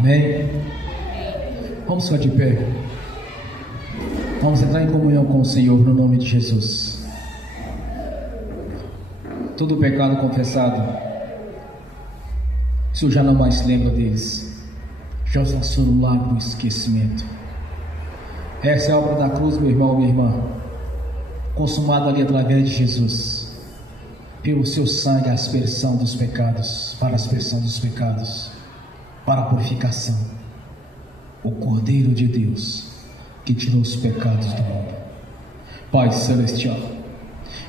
Amém? Vamos ficar de pé. Vamos entrar em comunhão com o Senhor no nome de Jesus. Todo pecado confessado, o Senhor já não mais lembra deles, já os lançou no lago do esquecimento. Essa é a obra da cruz, meu irmão, minha irmã, consumada ali através de Jesus, pelo seu sangue, a aspersão dos pecados, para a aspersão dos pecados, para a purificação. O Cordeiro de Deus que tirou os pecados do mundo. Pai celestial,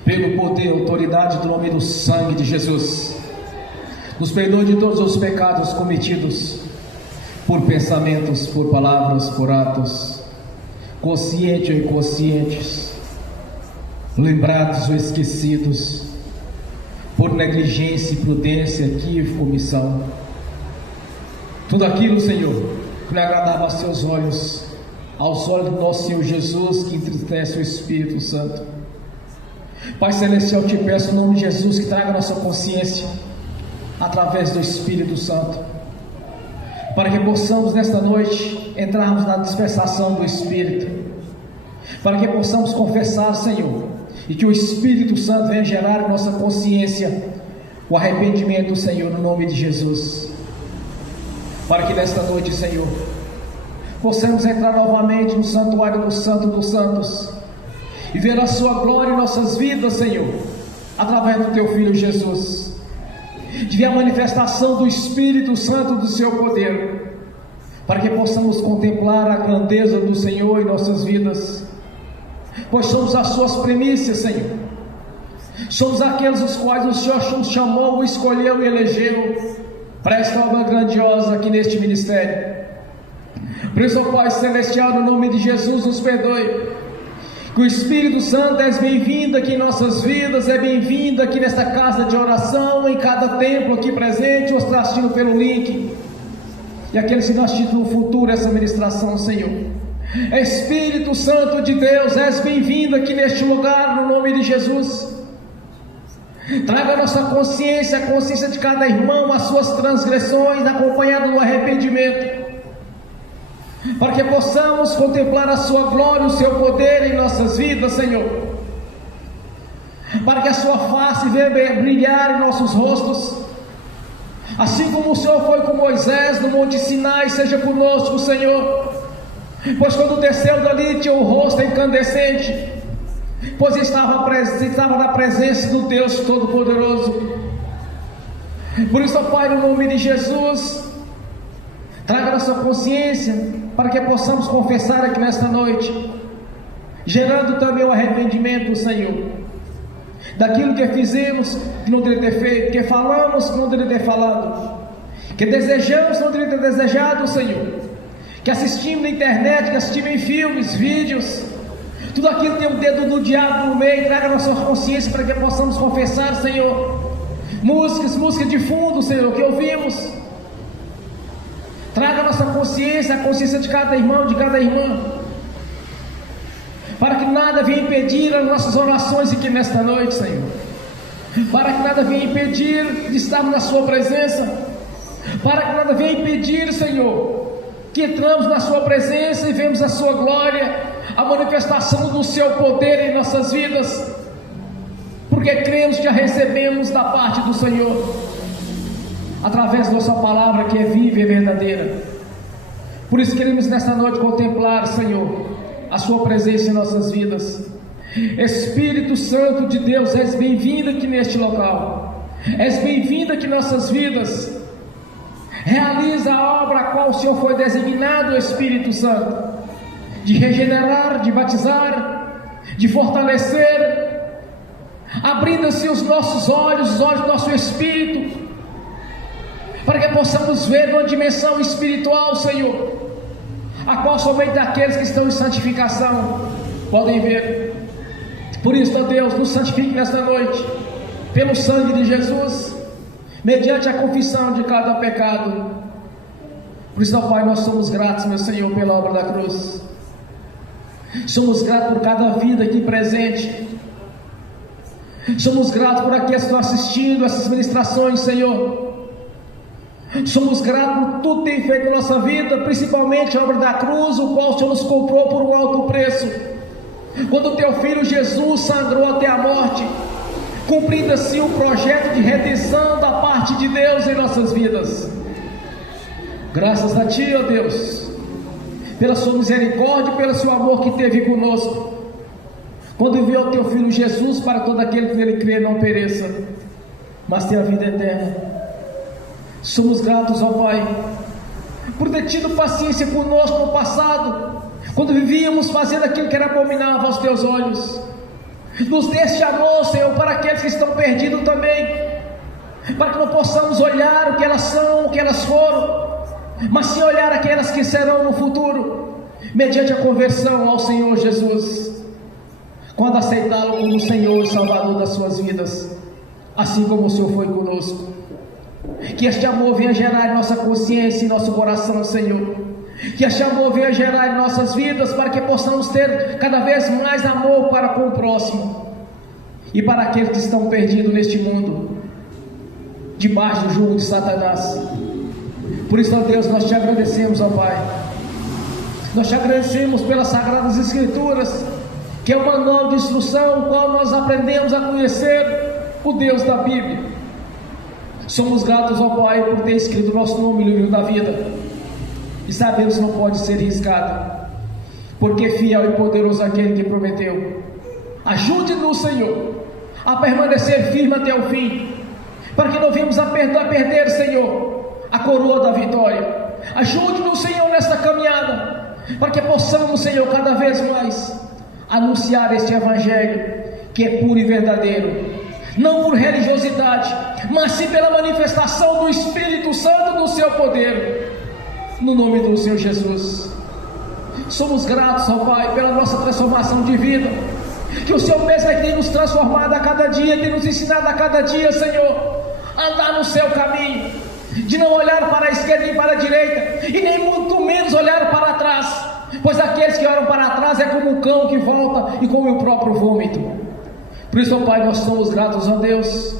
pelo poder e autoridade do nome e do sangue de Jesus, nos perdoe de todos os pecados cometidos por pensamentos, por palavras, por atos, conscientes ou inconscientes, lembrados ou esquecidos, por negligência, imprudência, equívoco, omissão. Tudo aquilo, Senhor, que não agradava aos teus olhos, aos olhos do nosso Senhor Jesus, que entristece o Espírito Santo. Pai celestial, te peço no nome de Jesus que traga a nossa consciência através do Espírito Santo, para que possamos nesta noite entrarmos na dispensação do Espírito, para que possamos confessar, Senhor, e que o Espírito Santo venha gerar em nossa consciência o arrependimento, Senhor, no nome de Jesus, para que nesta noite, Senhor, possamos entrar novamente no santuário do Santo dos Santos e ver a sua glória em nossas vidas, Senhor, através do teu Filho Jesus, de ver a manifestação do Espírito Santo, do seu poder, para que possamos contemplar a grandeza do Senhor em nossas vidas, pois somos as suas primícias, Senhor, somos aqueles os quais o Senhor nos chamou, escolheu e elegeu para esta obra grandiosa aqui neste ministério. Por isso, Pai celestial, no nome de Jesus, nos perdoe, que o Espírito Santo é bem-vindo aqui em nossas vidas, é bem-vindo aqui nesta casa de oração, em cada templo aqui presente, ou está assistindo pelo link, e aqueles que estão assistindo no futuro essa ministração, Senhor. Espírito Santo de Deus, és bem-vindo aqui neste lugar, no nome de Jesus. Traga a nossa consciência, a consciência de cada irmão, as suas transgressões, acompanhada do arrependimento, para que possamos contemplar a sua glória, o seu poder em nossas vidas, Senhor, para que a sua face venha brilhar em nossos rostos, assim como o Senhor foi com Moisés no Monte Sinai, seja conosco, Senhor, pois quando desceu dali tinha o rosto incandescente, pois estava na presença do Deus Todo-Poderoso. Por isso, Pai, no nome de Jesus, traga a nossa consciência, para que possamos confessar aqui nesta noite, gerando também o arrependimento, Senhor, daquilo que fizemos que não deveria ter feito, que falamos que não deveria ter falado, que desejamos que não deveria ter desejado, Senhor, que assistimos na internet, que assistimos em filmes, vídeos, tudo aquilo tem o dedo do diabo no meio. Traga a nossa consciência para que possamos confessar, Senhor, música de fundo, Senhor, que ouvimos. Traga a nossa consciência, a consciência de cada irmão, de cada irmã, para que nada venha impedir as nossas orações aqui nesta noite, Senhor, para que nada venha impedir de estarmos na sua presença, para que nada venha impedir, Senhor, que entramos na sua presença e vemos a sua glória, a manifestação do seu poder em nossas vidas, porque cremos que a recebemos da parte do Senhor, através da sua palavra que é viva e verdadeira. Por isso queremos nesta noite contemplar, Senhor, a sua presença em nossas vidas. Espírito Santo de Deus, és bem-vindo aqui neste local, és bem-vindo aqui em nossas vidas. Realiza a obra a qual o Senhor foi designado, Espírito Santo, de regenerar, de batizar, de fortalecer, abrindo assim os nossos olhos, os olhos do nosso espírito, para que possamos ver numa dimensão espiritual, Senhor, a qual somente aqueles que estão em santificação podem ver. Por isso, ó Deus, nos santifique nesta noite, pelo sangue de Jesus, mediante a confissão de cada pecado. Por isso, ó Pai, nós somos gratos, meu Senhor, pela obra da cruz. Somos gratos por cada vida aqui presente. Somos gratos por aqueles que estão assistindo essas ministrações, Senhor. Somos gratos por tudo que tem feito na nossa vida, principalmente a obra da cruz, o qual o Senhor nos comprou por um alto preço. Quando o teu filho Jesus sangrou até a morte, cumprindo assim o projeto de redenção da parte de Deus em nossas vidas. Graças a Ti, ó Deus, pela Sua misericórdia e pelo Seu amor que teve conosco, quando enviou o Teu Filho Jesus para todo aquele que nele crê não pereça, mas tenha a vida eterna. Somos gratos, ó Pai, por ter tido paciência conosco no passado, quando vivíamos fazendo aquilo que era abominável aos Teus olhos. Nos deste amor, Senhor, para aqueles que estão perdidos também, para que não possamos olhar o que elas são, o que elas foram, mas sim olhar aquelas que serão no futuro, mediante a conversão ao Senhor Jesus, quando aceitá-lo como Senhor e Salvador das suas vidas, assim como o Senhor foi conosco. Que este amor venha gerar em nossa consciência e nosso coração, Senhor. Que este amor venha gerar em nossas vidas, para que possamos ter cada vez mais amor para com o próximo e para aqueles que estão perdidos neste mundo, debaixo do jugo de Satanás. Por isso, ó Deus, nós te agradecemos, ó Pai. Nós te agradecemos pelas Sagradas Escrituras, que é o manual de instrução, o qual nós aprendemos a conhecer o Deus da Bíblia. Somos gratos, ó Pai, por ter escrito o nosso nome no livro da vida, e sabemos que não pode ser riscado, porque fiel e poderoso aquele que prometeu. Ajude-nos, Senhor, a permanecer firme até o fim, para que não venhamos a perder, Senhor, a coroa da vitória. Ajude-nos, Senhor, nesta caminhada, para que possamos, Senhor, cada vez mais anunciar este Evangelho, que é puro e verdadeiro, não por religiosidade, mas sim pela manifestação do Espírito Santo do seu poder, no nome do Senhor Jesus. Somos gratos, ó Pai, pela nossa transformação de vida, que o Senhor mesmo é que tem nos transformado a cada dia, tem nos ensinado a cada dia, Senhor, a andar no seu caminho, de não olhar para a esquerda nem para a direita, e nem muito menos olhar para trás, pois aqueles que olham para trás é como um cão que volta e come o próprio vômito. Por isso, ó Pai, nós somos gratos a Deus,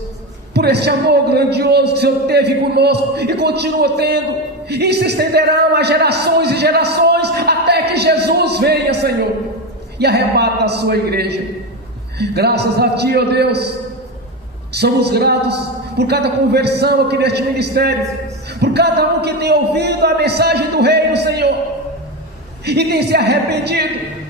por este amor grandioso que o Senhor teve conosco e continua tendo, e se estenderão a gerações e gerações, até que Jesus venha, Senhor, e arrebata a sua igreja. Graças a Ti, ó Deus, somos gratos por cada conversão aqui neste ministério, por cada um que tem ouvido a mensagem do Reino, Senhor, e tem se arrependido,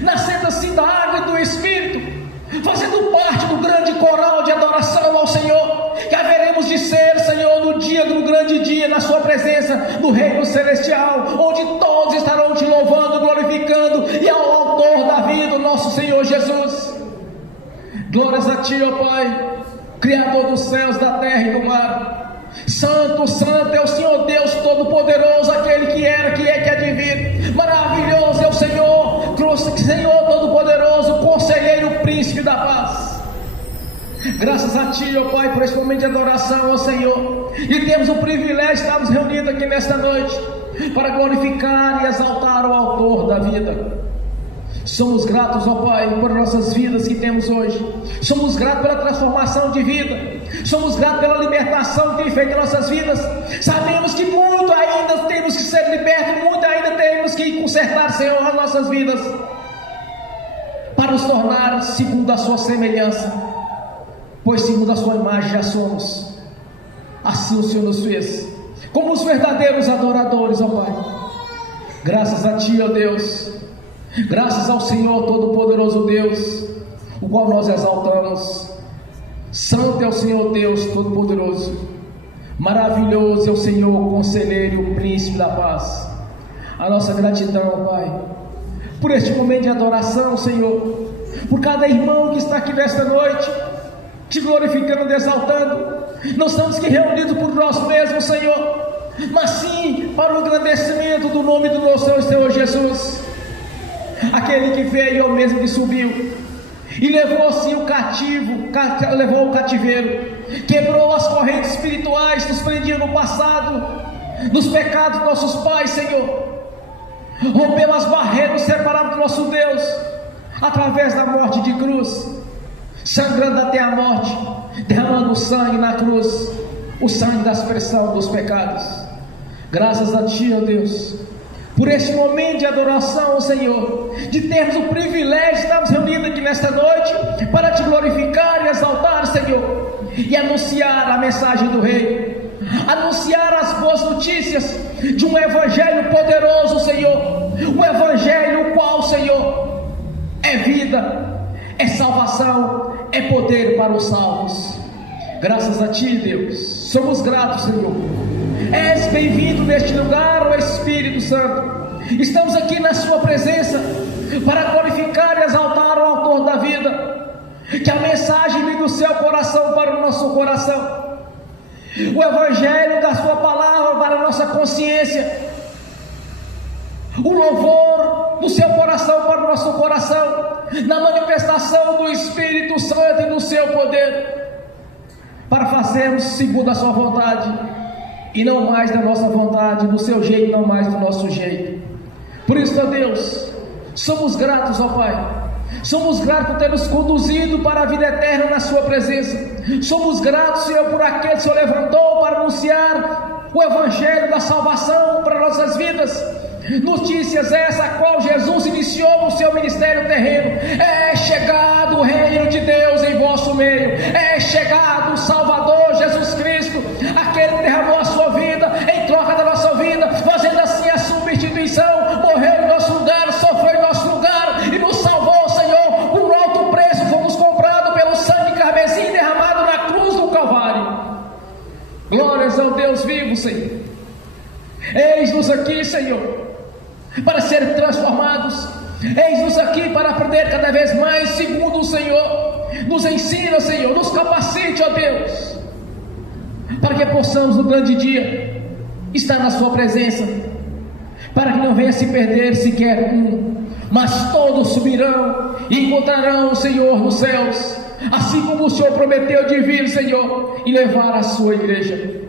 nascendo assim da água e do Espírito, fazendo parte do grande coral de adoração ao Senhor, que haveremos de ser, Senhor, no dia do grande dia, na sua presença, no reino celestial, onde todos estarão te louvando, glorificando, e ao autor da vida, o nosso Senhor Jesus. Glórias a Ti, ó Pai, Criador dos céus, da terra e do mar. Santo, santo é o Senhor Deus Todo-Poderoso, aquele que era, que é, que há de vir. Maravilhoso é o Senhor, Senhor Todo-Poderoso, Conselheiro, Príncipe da paz. Graças a Ti, ó Pai, por esse momento de adoração ao Senhor, e temos o privilégio de estarmos reunidos aqui nesta noite, para glorificar e exaltar o autor da vida. Somos gratos, ó Pai, por nossas vidas que temos hoje. Somos gratos pela transformação de vida. Somos gratos pela libertação que tem feito em nossas vidas. Sabemos que muito ainda temos que ser libertos, muito ainda temos que consertar, Senhor, as nossas vidas, para nos tornar segundo a Sua semelhança, pois segundo a Sua imagem já somos. Assim o Senhor nos fez, como os verdadeiros adoradores, ó Pai. Graças a Ti, ó Deus. Graças ao Senhor Todo-Poderoso Deus, o qual nós exaltamos. Santo é o Senhor Deus Todo-Poderoso, maravilhoso é o Senhor Conselheiro, o Príncipe da paz. A nossa gratidão, Pai, por este momento de adoração, Senhor, por cada irmão que está aqui nesta noite, te glorificando e exaltando. Não estamos aqui reunidos por nós mesmos, Senhor, mas sim para o engrandecimento do nome do nosso Senhor Jesus, aquele que veio, o mesmo que subiu e levou assim o cativo, levou o cativeiro, quebrou as correntes espirituais que nos prendiam no passado, nos pecados dos nossos pais, Senhor, rompeu as barreiras, separado do nosso Deus, através da morte de cruz, sangrando até a morte, derramando sangue na cruz, o sangue da expressão dos pecados. Graças a Ti, ó Deus, por este momento de adoração, Senhor, de termos o privilégio de estarmos reunidos aqui nesta noite para Te glorificar e exaltar, Senhor, e anunciar a mensagem do Rei, anunciar as boas notícias de um Evangelho poderoso, Senhor, um Evangelho o qual, Senhor, é vida, é salvação, é poder para os salvos. Graças a Ti, Deus, somos gratos, Senhor. És bem-vindo neste lugar, ó Espírito Santo. Estamos aqui na Sua presença para glorificar e exaltar o Autor da vida. Que a mensagem venha do Seu coração para o nosso coração, o Evangelho da Sua palavra para a nossa consciência, o louvor do Seu coração para o nosso coração, na manifestação do Espírito Santo e do Seu poder, para fazermos segundo a Sua vontade, e não mais da nossa vontade, do Seu jeito, não mais do nosso jeito. Por isso, ó Deus, somos gratos, ó Pai. Somos gratos por ter nos conduzido para a vida eterna na Sua presença. Somos gratos, Senhor, por aquele que o Senhor levantou para anunciar o Evangelho da salvação para nossas vidas. Notícias essa a qual Jesus iniciou o Seu ministério terreno. É chegado o reino de Deus em vosso meio. É chegado o Salvador Jesus Cristo, aquele que derramou a sua vida em troca da nossa vida, fazendo assim a substituição. Morreu em nosso lugar, sofreu em nosso lugar e nos salvou, Senhor, por um alto preço. Fomos comprados pelo sangue carmesim derramado na cruz do Calvário. Glórias ao Deus vivo, Senhor. Eis-nos aqui, Senhor, para ser transformados. Eis-nos aqui para aprender cada vez mais segundo o Senhor. Nos ensina, Senhor, nos capacite, ó Deus, para que possamos no grande dia estar na Sua presença, para que não venha se perder sequer um, mas todos subirão e encontrarão o Senhor nos céus, assim como o Senhor prometeu de vir, Senhor, e levar a Sua igreja.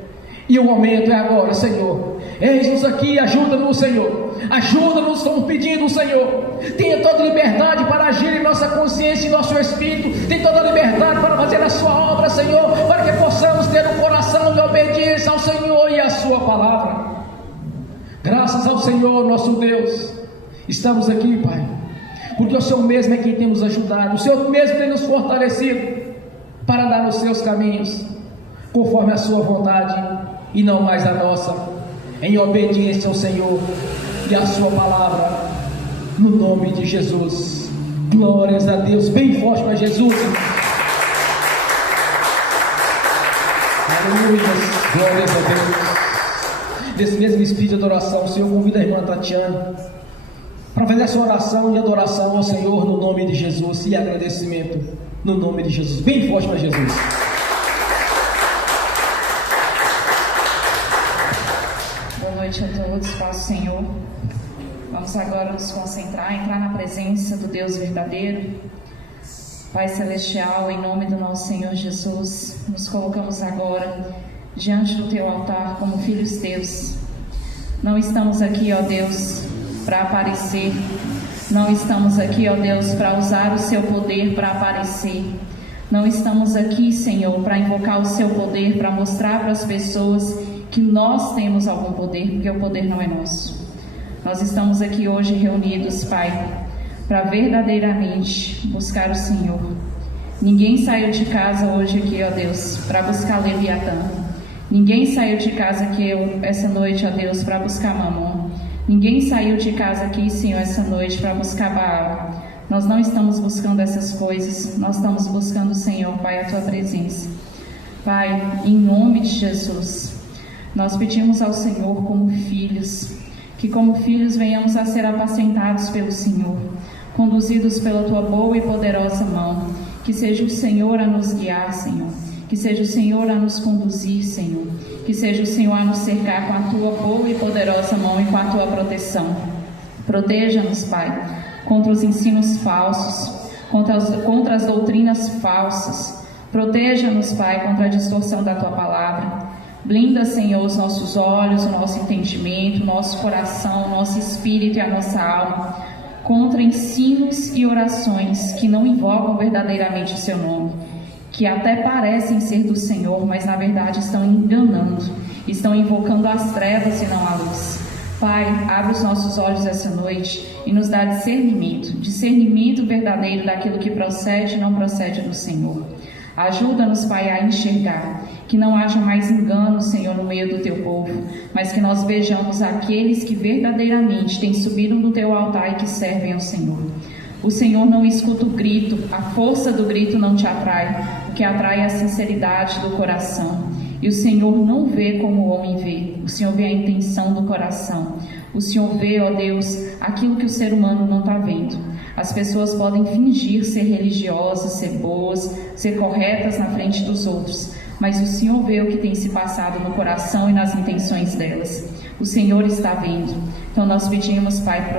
E o momento é agora, Senhor. Eis-nos aqui, ajuda-nos, Senhor. Ajuda-nos, estamos pedindo, Senhor. Tenha toda a liberdade para agir em nossa consciência e nosso espírito. Tenha toda a liberdade para fazer a Sua obra, Senhor, para que possamos ter um coração de obediência ao Senhor e à Sua palavra. Graças ao Senhor, nosso Deus, estamos aqui, Pai, porque o Senhor mesmo é quem tem nos ajudado. O Senhor mesmo tem nos fortalecido para andar nos Seus caminhos, conforme a Sua vontade e não mais a nossa, em obediência ao Senhor e à Sua palavra, no nome de Jesus. Glórias a Deus, bem forte para Jesus. Aleluia, glórias a Deus. Nesse mesmo espírito de adoração, o Senhor convida a irmã Tatiana para fazer essa oração e adoração ao Senhor no nome de Jesus, e agradecimento no nome de Jesus, bem forte para Jesus. Boa noite a todos, paz do Senhor. Vamos agora nos concentrar, entrar na presença do Deus verdadeiro. Pai Celestial, em nome do nosso Senhor Jesus, nos colocamos agora diante do Teu altar como filhos Teus. Não estamos aqui, ó Deus, para aparecer. Não estamos aqui, ó Deus, para usar o Seu poder para aparecer. Não estamos aqui, Senhor, para invocar o Seu poder, para mostrar para as pessoas que nós temos algum poder, porque o poder não é nosso. Nós estamos aqui hoje reunidos, Pai, para verdadeiramente buscar o Senhor. Ninguém saiu de casa hoje aqui, ó Deus, para buscar Leviatã. Ninguém saiu de casa aqui essa noite, ó Deus, para buscar Mamon. Ninguém saiu de casa aqui, Senhor, essa noite para buscar Baal. Nós não estamos buscando essas coisas. Nós estamos buscando, Senhor, Pai, a Tua presença. Pai, em nome de Jesus, nós pedimos ao Senhor como filhos, que como filhos venhamos a ser apacentados pelo Senhor, conduzidos pela Tua boa e poderosa mão. Que seja o Senhor a nos guiar, Senhor. Que seja o Senhor a nos conduzir, Senhor. Que seja o Senhor a nos cercar com a Tua boa e poderosa mão e com a Tua proteção. Proteja-nos, Pai, contra os ensinos falsos, contra as doutrinas falsas. Proteja-nos, Pai, contra a distorção da Tua palavra. Blinda, Senhor, os nossos olhos, o nosso entendimento, o nosso coração, o nosso espírito e a nossa alma, contra ensinos e orações que não invocam verdadeiramente o Seu nome. que até parecem ser do Senhor, mas na verdade estão enganando, estão invocando as trevas e não a luz. Pai, abre os nossos olhos essa noite e nos dá discernimento verdadeiro daquilo que procede e não procede do Senhor. Ajuda-nos, Pai, a enxergar que não haja mais engano, Senhor, no meio do Teu povo, mas que nós vejamos aqueles que verdadeiramente têm subido no Teu altar e que servem ao Senhor. O Senhor não escuta o grito, a força do grito não te atrai, o que atrai é a sinceridade do coração. E o Senhor não vê como o homem vê, o Senhor vê a intenção do coração. O Senhor vê, ó Deus, aquilo que o ser humano não está vendo. As pessoas podem fingir ser religiosas, ser boas, ser corretas na frente dos outros, mas o Senhor vê o que tem se passado no coração e nas intenções delas. O Senhor está vendo. Então nós pedimos, Pai,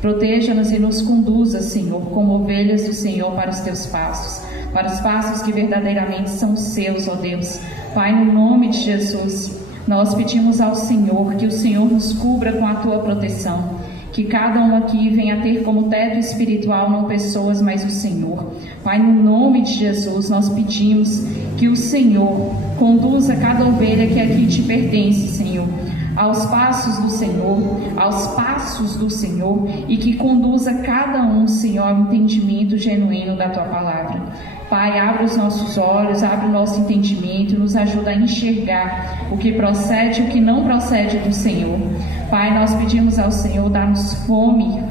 proteja-nos e nos conduza, Senhor, como ovelhas do Senhor para os Teus passos, para os passos que verdadeiramente são seus, ó Deus. Pai, no nome de Jesus, nós pedimos ao Senhor que o Senhor nos cubra com a Tua proteção, que cada um aqui venha ter como teto espiritual não pessoas, mas o Senhor. Pai, no nome de Jesus, nós pedimos que o Senhor conduza cada ovelha que aqui te pertence, Senhor, aos passos do Senhor, e que conduza cada um, Senhor, ao entendimento genuíno da Tua palavra. Pai, abre os nossos olhos, abre o nosso entendimento e nos ajuda a enxergar o que procede e o que não procede do Senhor. Pai, nós pedimos ao Senhor, dá-nos fome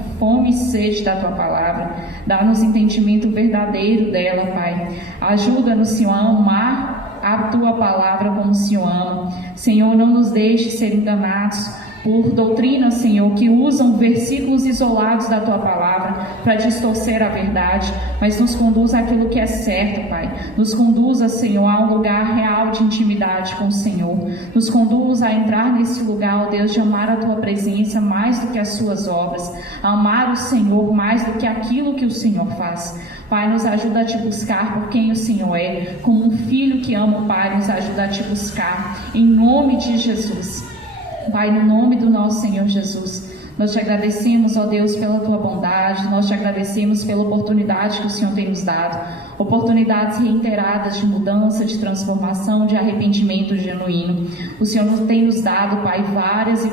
e sede da Tua palavra, dá-nos entendimento verdadeiro dela, Pai. Ajuda-nos, Senhor, a amar a Tua palavra como o Senhor ama. Senhor, não nos deixe ser enganados por doutrinas, Senhor, que usam versículos isolados da Tua palavra para distorcer a verdade, mas nos conduza àquilo que é certo, Pai. Nos conduza, Senhor, a um lugar real de intimidade com o Senhor. Nos conduza a entrar nesse lugar, ó Deus, de amar a Tua presença mais do que as Suas obras, a amar o Senhor mais do que aquilo que o Senhor faz. Pai, nos ajuda a Te buscar por quem o Senhor é, como um filho que ama o Pai, nos ajuda a Te buscar, em nome de Jesus. Pai, no nome do nosso Senhor Jesus, nós Te agradecemos, ó Deus, pela Tua bondade, nós Te agradecemos pela oportunidade que o Senhor tem nos dado, oportunidades reiteradas de mudança, de transformação, de arrependimento genuíno. O Senhor tem nos dado, Pai, várias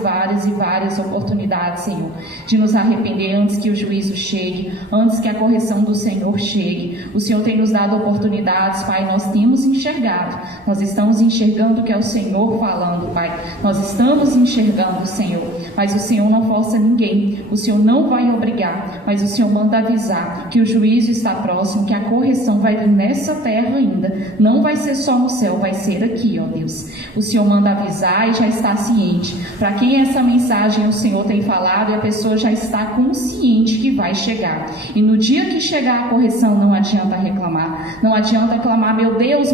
oportunidades, Senhor, de nos arrepender antes que o juízo chegue, antes que a correção do Senhor chegue. O Senhor tem nos dado oportunidades, Pai, nós temos enxergado, nós estamos enxergando o que é o Senhor falando, Pai, nós estamos enxergando o Senhor, mas o Senhor não força ninguém, o Senhor não vai obrigar, mas o Senhor manda avisar que o juízo está próximo, que a correção vai vir nessa terra ainda, não vai ser só no céu, vai ser aqui, ó Deus. O Senhor manda avisar e já está ciente. Para quem essa mensagem o Senhor tem falado, e a pessoa já está consciente que vai chegar. E no dia que chegar a correção, não adianta reclamar, não adianta clamar, meu Deus,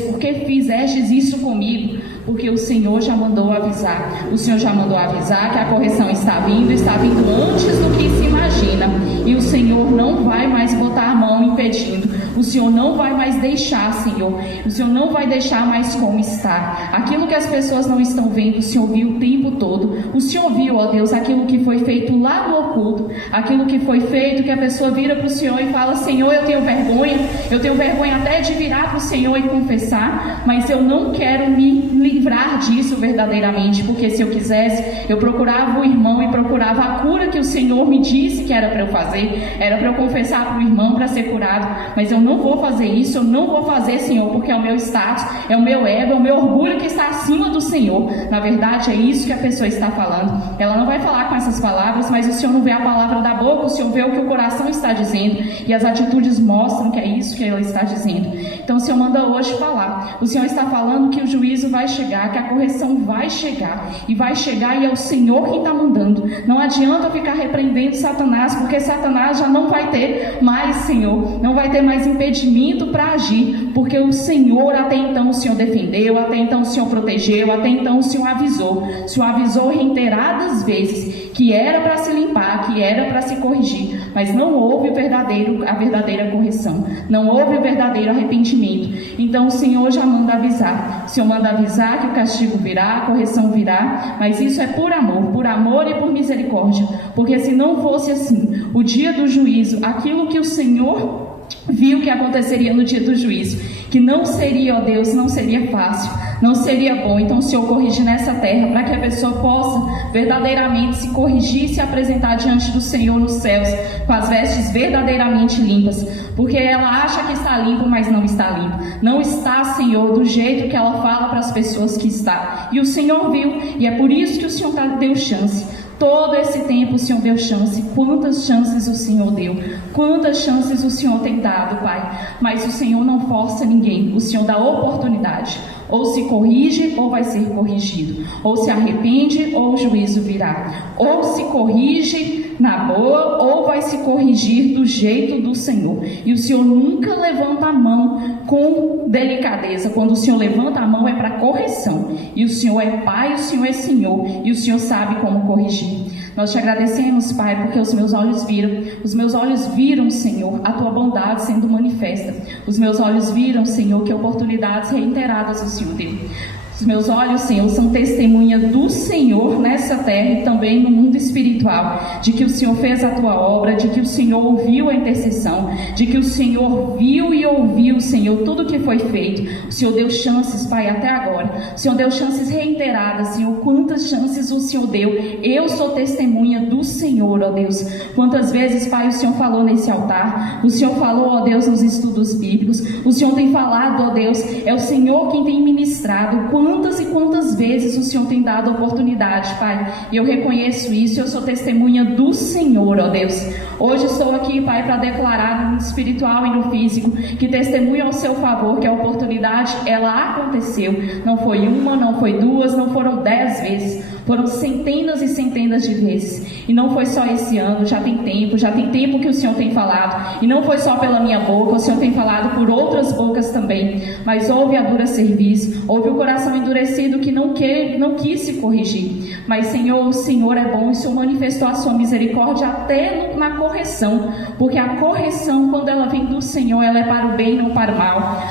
por que fizestes isso comigo? Porque o Senhor já mandou avisar. O Senhor já mandou avisar que a correção está vindo antes do que se imagina. E o Senhor não vai mais botar a mão impedindo. O Senhor não vai mais deixar, Senhor. O Senhor não vai deixar mais como está. Aquilo que as pessoas não estão vendo, o Senhor viu o tempo todo. O Senhor viu, ó Deus, aquilo que foi feito lá no oculto. Aquilo que foi feito, que a pessoa vira para o Senhor e fala, Senhor, eu tenho vergonha até de virar para o Senhor e confessar, mas eu não quero me livrar disso verdadeiramente, porque se eu quisesse, eu procurava o irmão e procurava a cura que o Senhor me disse que era para eu fazer, era para eu confessar para o irmão para ser curado, mas eu não vou fazer isso, eu não vou fazer, Senhor, porque é o meu status, é o meu ego, é o meu orgulho que está acima do Senhor. Na verdade, é isso que a pessoa está falando. Ela não vai falar com essas palavras, mas o Senhor não vê a palavra da boca, o Senhor vê o que o coração está dizendo, e as atitudes mostram que é isso que ela está dizendo. Então o Senhor manda hoje falar. O Senhor está falando que o juízo vai chegar, que a correção vai chegar, e é o Senhor quem está mandando. Não adianta ficar repreendendo Satanás, porque Satanás já não vai ter mais, Senhor, não vai ter mais impedimento para agir, porque o Senhor, até então o Senhor defendeu, até então o Senhor protegeu, até então o Senhor avisou reiteradas vezes que era para se limpar, que era para se corrigir, mas não houve a verdadeira correção, não houve o verdadeiro arrependimento. Então o Senhor já manda avisar. O Senhor manda avisar que o castigo virá, a correção virá, mas isso é por amor e por misericórdia, porque se não fosse assim, o dia do juízo, aquilo que o Senhor viu o que aconteceria no dia do juízo, que não seria, ó Deus, não seria fácil, não seria bom. Então o Senhor corrige nessa terra, para que a pessoa possa verdadeiramente se corrigir e se apresentar diante do Senhor nos céus, com as vestes verdadeiramente limpas, porque ela acha que está limpa, mas não está limpa, não está, Senhor, do jeito que ela fala para as pessoas que está, e o Senhor viu, e é por isso que o Senhor deu chance. Todo esse tempo o Senhor deu chance. Quantas chances o Senhor deu? Quantas chances o Senhor tem dado, Pai? Mas o Senhor não força ninguém. O Senhor dá oportunidade. Ou se corrige, ou vai ser corrigido. Ou se arrepende, ou o juízo virá. Ou se corrige na boa, ou vai se corrigir do jeito do Senhor. E o Senhor nunca levanta a mão com delicadeza. Quando o Senhor levanta a mão é para correção. E o Senhor é Pai, o Senhor é Senhor, e o Senhor sabe como corrigir. Nós te agradecemos, Pai, porque os meus olhos viram, Senhor, a tua bondade sendo manifesta. Os meus olhos viram, Senhor, que oportunidades reiteradas o Senhor deu. Os meus olhos, Senhor, são testemunha do Senhor nessa terra e também no mundo espiritual, de que o Senhor fez a tua obra, de que o Senhor ouviu a intercessão, de que o Senhor viu e ouviu, Senhor, tudo que foi feito. O Senhor deu chances, Pai, até agora. O Senhor deu chances reiteradas, Senhor. Quantas chances o Senhor deu? Eu sou testemunha do Senhor, ó Deus. Quantas vezes, Pai, o Senhor falou nesse altar? O Senhor falou, ó Deus, nos estudos bíblicos. O Senhor tem falado, ó Deus. É o Senhor quem tem ministrado. Quantas e quantas vezes o Senhor tem dado oportunidade, Pai, e eu reconheço isso, eu sou testemunha do Senhor, ó Deus. Hoje estou aqui, Pai, para declarar no espiritual e no físico, que testemunho ao seu favor, que a oportunidade, ela aconteceu, não foi uma, não foi duas, não foram 10 vezes, foram centenas e centenas de vezes, e não foi só esse ano, já tem tempo que o Senhor tem falado, e não foi só pela minha boca, o Senhor tem falado por outras bocas também, mas houve a dura serviço, houve o coração endurecido que não quis se corrigir, mas Senhor, o Senhor é bom, e o Senhor manifestou a sua misericórdia até na correção, porque a correção, quando ela vem do Senhor, ela é para o bem, não para o mal.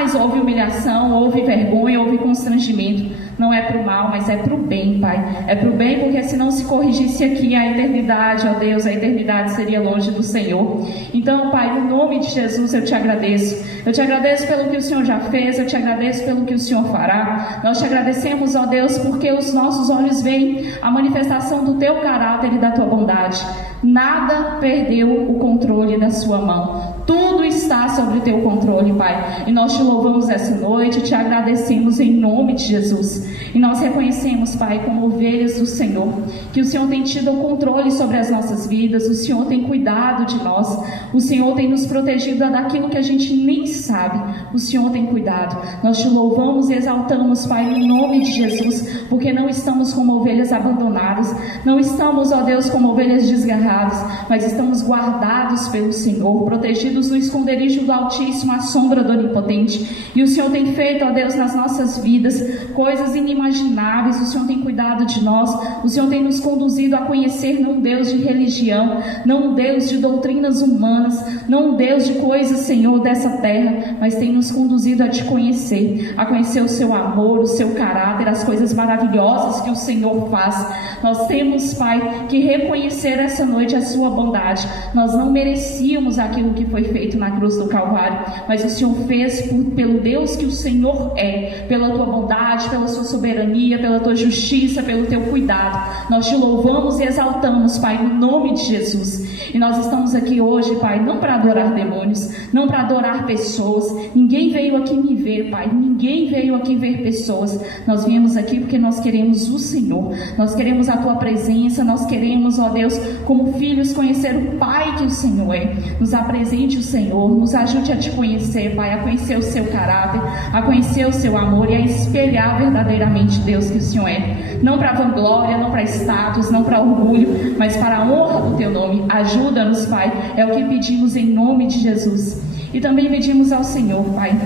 Mas houve humilhação, houve vergonha, houve constrangimento. Não é para o mal, mas é para o bem, Pai. É para o bem, porque se não se corrigisse aqui a eternidade, ó Deus, a eternidade seria longe do Senhor. Então, Pai, no nome de Jesus, eu te agradeço. Eu te agradeço pelo que o Senhor já fez, eu te agradeço pelo que o Senhor fará. Nós te agradecemos, ó Deus, porque os nossos olhos veem a manifestação do teu caráter e da tua bondade. Nada perdeu o controle da sua mão. Tudo está sobre o teu controle, Pai. E nós te louvamos essa noite, te agradecemos em nome de Jesus. E nós reconhecemos, Pai, como ovelhas do Senhor, que o Senhor tem tido o controle sobre as nossas vidas, o Senhor tem cuidado de nós, o Senhor tem nos protegido daquilo que a gente nem sabe, o Senhor tem cuidado. Nós te louvamos e exaltamos, Pai, em nome de Jesus, porque não estamos como ovelhas abandonadas, não estamos, ó Deus, como ovelhas desgarradas, mas estamos guardados pelo Senhor, protegidos no esconderijo do Altíssimo, à sombra do Onipotente. E o Senhor tem feito, ó Deus, nas nossas vidas coisas inimagináveis. O Senhor tem cuidado de nós, o Senhor tem nos conduzido a conhecer não um Deus de religião, não um Deus de doutrinas humanas, não um Deus de coisas, Senhor, dessa terra, mas tem nos conduzido a te conhecer, a conhecer o seu amor, o seu caráter, as coisas maravilhosas que o Senhor faz. Nós temos, Pai, que reconhecer essa noite a sua bondade. Nós não merecíamos aquilo que foi feito na cruz do Calvário, mas o Senhor fez pelo Deus que o Senhor é, pela tua bondade, pela sua soberania, pela tua justiça, pelo teu cuidado. Nós te louvamos e exaltamos, Pai, no nome de Jesus. E nós estamos aqui hoje, Pai, não para adorar demônios, não para adorar pessoas. Ninguém veio aqui me ver, Pai, ninguém veio aqui ver pessoas. Nós viemos aqui porque nós queremos o Senhor, nós queremos a tua presença, nós queremos, ó Deus, como filhos, conhecer o Pai que o Senhor é. Nos apresente o Senhor, nos ajude a te conhecer, Pai, a conhecer o seu caráter, a conhecer o seu amor e a espelhar verdadeiramente Deus que o Senhor é. Não para vanglória, não para status, não para orgulho, mas para a honra do teu nome. Ajuda-nos, Pai, é o que pedimos em nome de Jesus. E também pedimos ao Senhor, Pai,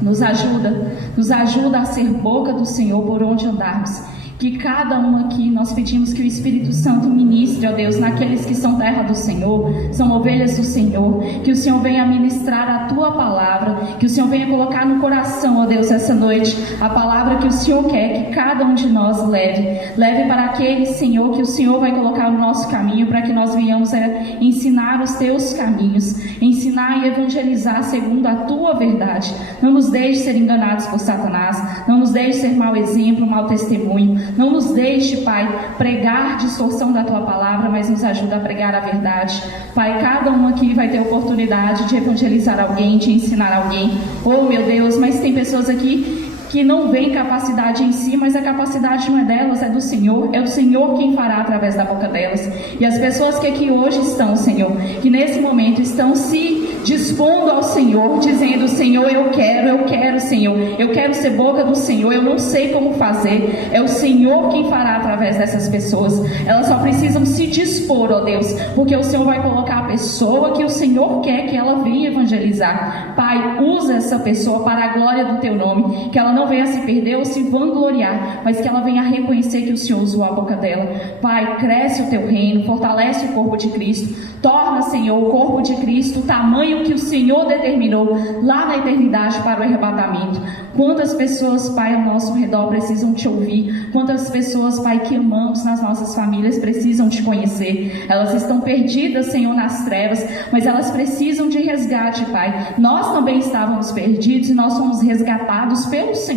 nos ajuda a ser boca do Senhor por onde andarmos. que cada um aqui, nós pedimos que o Espírito Santo ministre, ó Deus, naqueles que são terra do Senhor, são ovelhas do Senhor, que o Senhor venha ministrar a Tua palavra, que o Senhor venha colocar no coração, ó Deus, essa noite, a palavra que o Senhor quer que cada um de nós leve para aquele, Senhor, que o Senhor vai colocar no nosso caminho, para que nós venhamos ensinar os Teus caminhos, ensinar e evangelizar segundo a Tua verdade. Não nos deixe ser enganados por Satanás, não nos deixe ser mau exemplo, mau testemunho, não nos deixe, Pai, pregar distorção da Tua palavra, mas nos ajuda a pregar a verdade. Pai, cada um aqui vai ter oportunidade de evangelizar alguém, de ensinar alguém. Oh, meu Deus, mas tem pessoas aqui que não veem capacidade em si, mas a capacidade não é delas, é do Senhor. É o Senhor quem fará através da boca delas. E as pessoas que aqui hoje estão, Senhor, que nesse momento estão se dispondo ao Senhor, dizendo: Senhor, eu quero, Senhor, eu quero ser boca do Senhor, eu não sei como fazer. É o Senhor quem fará através dessas pessoas. Elas só precisam se dispor, ó Deus, porque o Senhor vai colocar a pessoa que o Senhor quer que ela venha evangelizar. Pai, usa essa pessoa para a glória do Teu nome, que ela não venha se perder ou se vangloriar, mas que ela venha reconhecer que o Senhor usou a boca dela. Pai, cresce o Teu reino, fortalece o corpo de Cristo, torna, Senhor, o corpo de Cristo o tamanho que o Senhor determinou lá na eternidade para o arrebatamento. Quantas pessoas, Pai, ao nosso redor precisam Te ouvir, quantas pessoas, Pai, que amamos nas nossas famílias precisam Te conhecer. Elas estão perdidas, Senhor, nas trevas, mas elas precisam de resgate, Pai. Nós também estávamos perdidos e nós fomos resgatados pelo Senhor.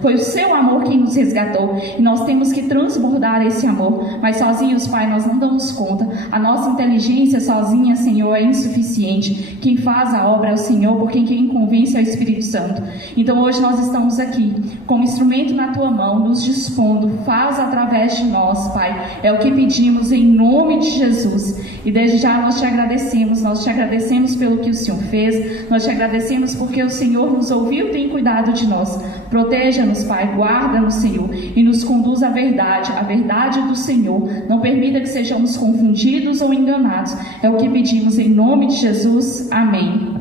Foi o Seu amor quem nos resgatou e nós temos que transbordar esse amor, mas sozinhos, Pai, nós não damos conta. A nossa inteligência sozinha, Senhor, é insuficiente. Quem faz a obra é o Senhor, porque quem convence é o Espírito Santo. Então hoje nós estamos aqui como instrumento na Tua mão, nos dispondo. Faz através de nós, Pai, é o que pedimos em nome de Jesus. E desde já nós Te agradecemos pelo que o Senhor fez, nós Te agradecemos porque o Senhor nos ouviu e tem cuidado de nós. Proteja-nos, Pai, guarda-nos, Senhor, e nos conduz à verdade do Senhor. Não permita que sejamos confundidos ou enganados. É o que pedimos em nome de Jesus. Amém.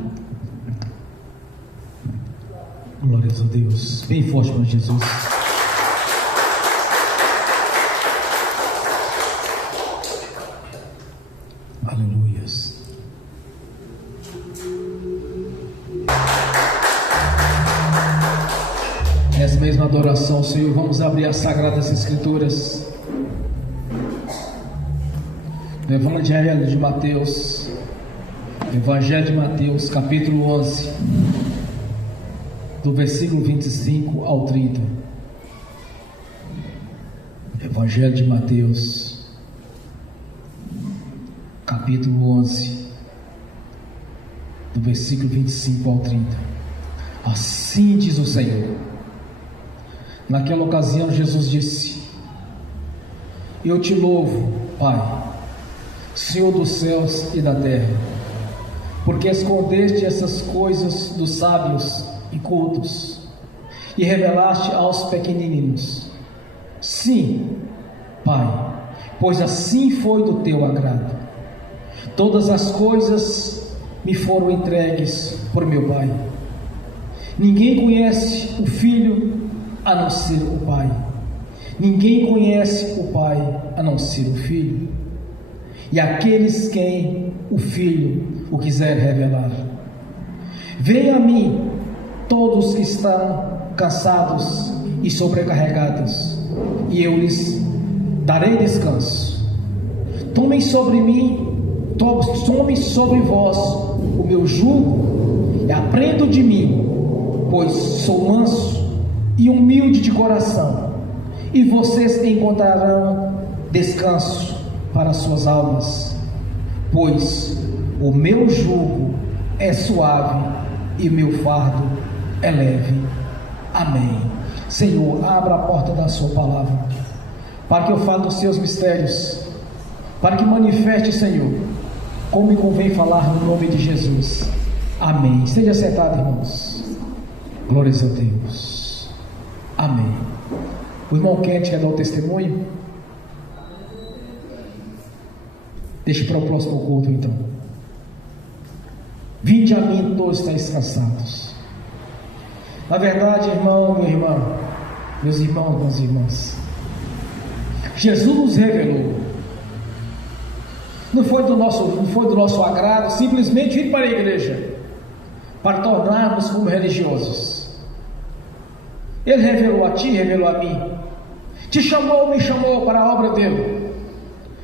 Glórias a Deus. Bem forte para Jesus. Aleluias. Nessa mesma adoração, Senhor, vamos abrir as Sagradas Escrituras. No Evangelho de Mateus, capítulo 11, do versículo 25 ao 30. Evangelho de Mateus, capítulo 11, do versículo 25 ao 30. Assim diz o Senhor. Naquela ocasião, Jesus disse: Eu Te louvo, Pai, Senhor dos céus e da terra, porque escondeste essas coisas dos sábios e cultos e revelaste aos pequeninos. Sim, Pai, pois assim foi do Teu agrado. Todas as coisas me foram entregues por meu Pai. Ninguém conhece o Filho a não ser o Pai. Ninguém conhece o Pai a não ser o Filho, e aqueles quem o Filho o quiser revelar. Venham a mim todos que estão cansados e sobrecarregados, e eu lhes darei descanso. Tomem sobre vós o meu jugo e aprendam de mim, pois sou manso e humilde de coração, e vocês encontrarão descanso para suas almas, pois o meu jugo é suave e meu fardo é leve. Amém. Senhor, abra a porta da Sua palavra, para que eu fale dos Seus mistérios, para que manifeste, Senhor, como me convém falar no nome de Jesus. Amém. Esteja sentado, irmãos. Glórias a Deus. Amém. O irmão Kent quer dar o testemunho? Deixe para o próximo culto, então. Vinde a mim todos estáis cansados. Na verdade, irmão, minha irmã, meus irmãos, minhas irmãs, Jesus nos revelou. Não foi do nosso agrado simplesmente ir para a igreja para tornarmos como religiosos. Ele revelou a ti, revelou a mim. Te chamou, me chamou para a obra dele.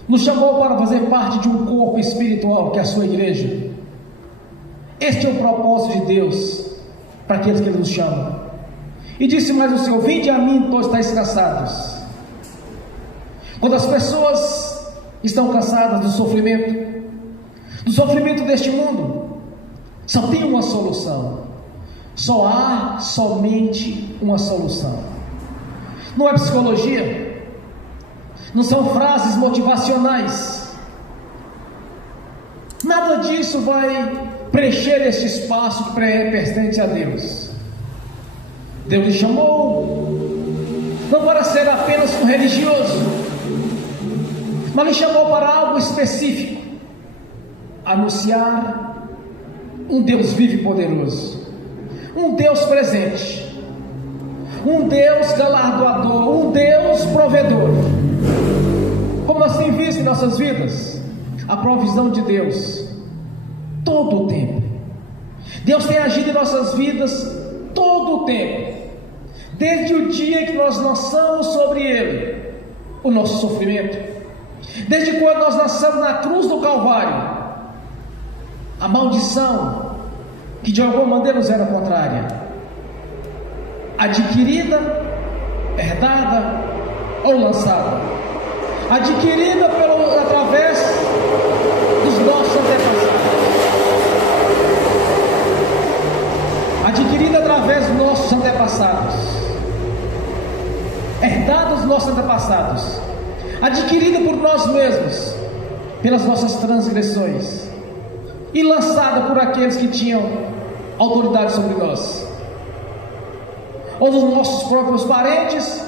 Nos chamou para fazer parte de um corpo espiritual que é a sua igreja. Este é o propósito de Deus para aqueles que Ele nos chama. E disse mais o Senhor: vinde a mim, todos estáis cansados. Quando as pessoas estão cansadas do sofrimento deste mundo, só tem uma solução. Só há somente uma solução. Não é psicologia, não são frases motivacionais. Nada disso vai preencher este espaço que pertence a Deus. Deus lhe chamou não para ser apenas um religioso, mas lhe chamou para algo específico: anunciar um Deus vivo e poderoso, um Deus presente, um Deus galardoador, um Deus provedor. Como nós temos visto em nossas vidas, a provisão de Deus todo o tempo. Deus tem agido em nossas vidas todo o tempo, desde o dia que nós lançamos sobre Ele o nosso sofrimento, desde quando nós lançamos na cruz do Calvário a maldição que de alguma maneira nos era contrária, adquirida, herdada ou lançada, adquirida através dos nossos antepassados, adquirida através dos nossos antepassados, herdada dos nossos antepassados, adquirida por nós mesmos, pelas nossas transgressões, e lançada por aqueles que tinham autoridade sobre nós, ou dos nossos próprios parentes,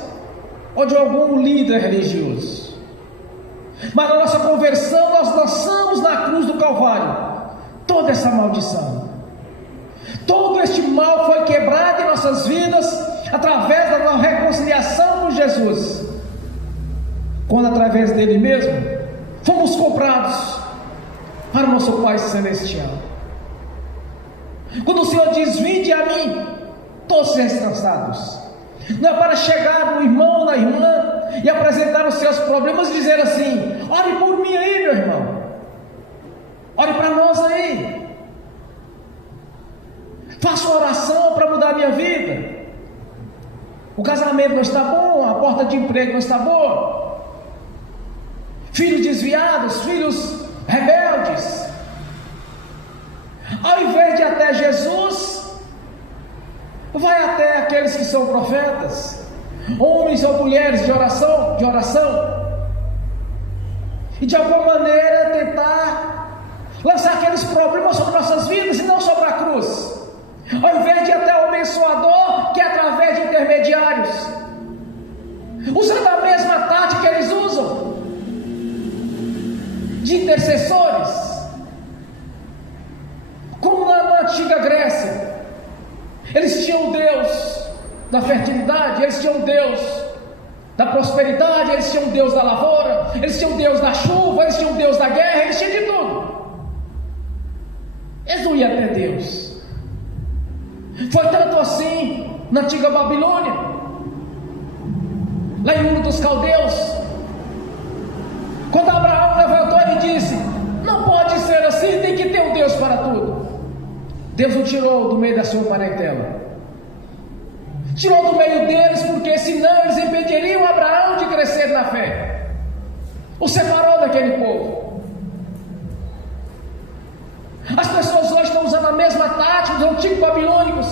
ou de algum líder religioso. Mas na nossa conversão nós lançamos na cruz do Calvário toda essa maldição. Todo este mal foi quebrado em nossas vidas através da reconciliação com Jesus, quando através dele mesmo fomos comprados para o nosso Pai Celestial. Quando o Senhor diz: vinde a mim, todos estáis cansados, não é para chegar no irmão, na irmã e apresentar os seus problemas e dizer assim: ore por mim aí, meu irmão, ore para nós aí, faça uma oração para mudar a minha vida. O casamento não está bom, a porta de emprego não está boa, filhos desviados, filhos rebeldes. Ao invés de ir até Jesus, vai até aqueles que são profetas, homens ou mulheres de oração, e de alguma maneira tentar lançar aqueles problemas sobre nossas vidas e não sobre a cruz. Ao invés de ir até o abençoador, que é através de intermediários, usando a mesma tática que eles usam, de intercessores, como na antiga Grécia. Eles tinham o Deus da fertilidade, eles tinham o Deus da prosperidade, eles tinham o Deus da lavoura, eles tinham o Deus da chuva, eles tinham o Deus da guerra, eles tinham de tudo. Eles não iam até Deus. Foi tanto assim na antiga Babilônia, lá em Ur dos Caldeus, quando Abraão levantou e disse: não pode ser assim, tem que ter um Deus para tudo. Deus o tirou do meio da sua parentela, tirou do meio deles, porque senão eles impediriam Abraão de crescer na fé. O separou daquele povo. As pessoas hoje estão usando a mesma tática dos antigos babilônicos,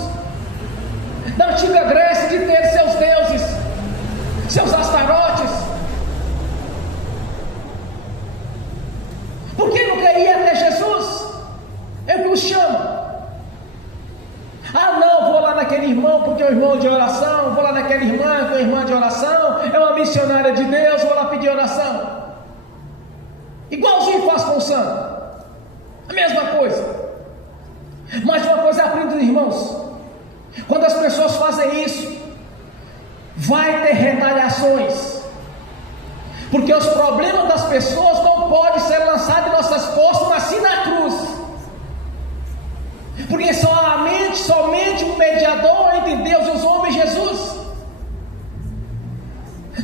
da antiga Grécia, de ter seus deuses, seus astarotes. Por que não quer ir até Jesus? Ele nos chama. Ah, não, vou lá naquele irmão porque é um irmão de oração, vou lá naquela irmã que é uma irmã de oração, é uma missionária de Deus, vou lá pedir oração. Igualzinho faz com o santo, a mesma coisa. Mas uma coisa é aprendida, irmãos: quando as pessoas fazem isso, vai ter retaliações, Porque os problemas das pessoas não podem ser lançados em nossas costas, mas sim na cruz. Porque somente um mediador entre Deus e os homens, Jesus.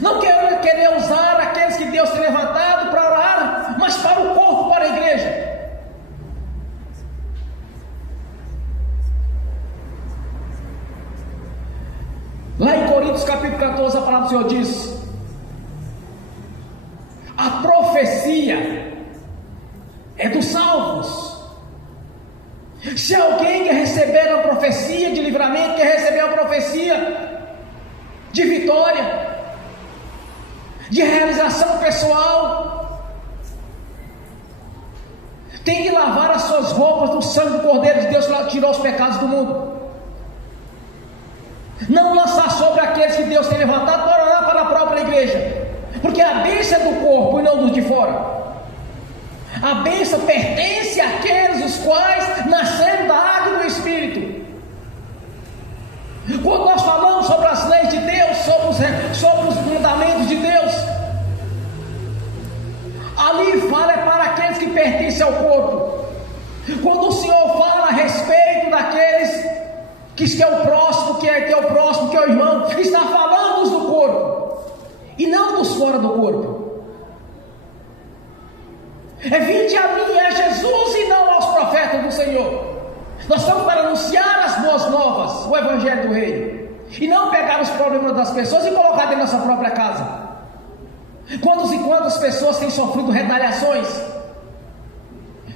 Não quero querer usar aqueles que Deus tem levantado para orar, mas para o corpo, para a igreja. Lá em Coríntios capítulo 14, a palavra do Senhor diz: a profecia é dos salvos. Se alguém quer receber a profecia de livramento, quer receber a profecia de vitória, de realização pessoal, tem que lavar as suas roupas no sangue do Cordeiro de Deus que tirou os pecados do mundo. Não lançar sobre aqueles que Deus tem levantado para orar para a própria igreja, porque a bênção é do corpo e não dos de fora. A bênção pertence àqueles os quais nasceram da água e do Espírito. Quando nós falamos sobre as leis de Deus, sobre os fundamentos de Deus, ali fala é para aqueles que pertencem ao corpo. Quando o Senhor fala a respeito daqueles que é o próximo, que é o próximo, que é o irmão, está falando dos do corpo e não dos fora do corpo. É vinde a mim, é Jesus e não aos profetas do Senhor. Nós estamos para anunciar as boas novas, o Evangelho do Reino, e não pegar os problemas das pessoas e colocar dentro da nossa própria casa. Quantas e quantas pessoas têm sofrido retaliações?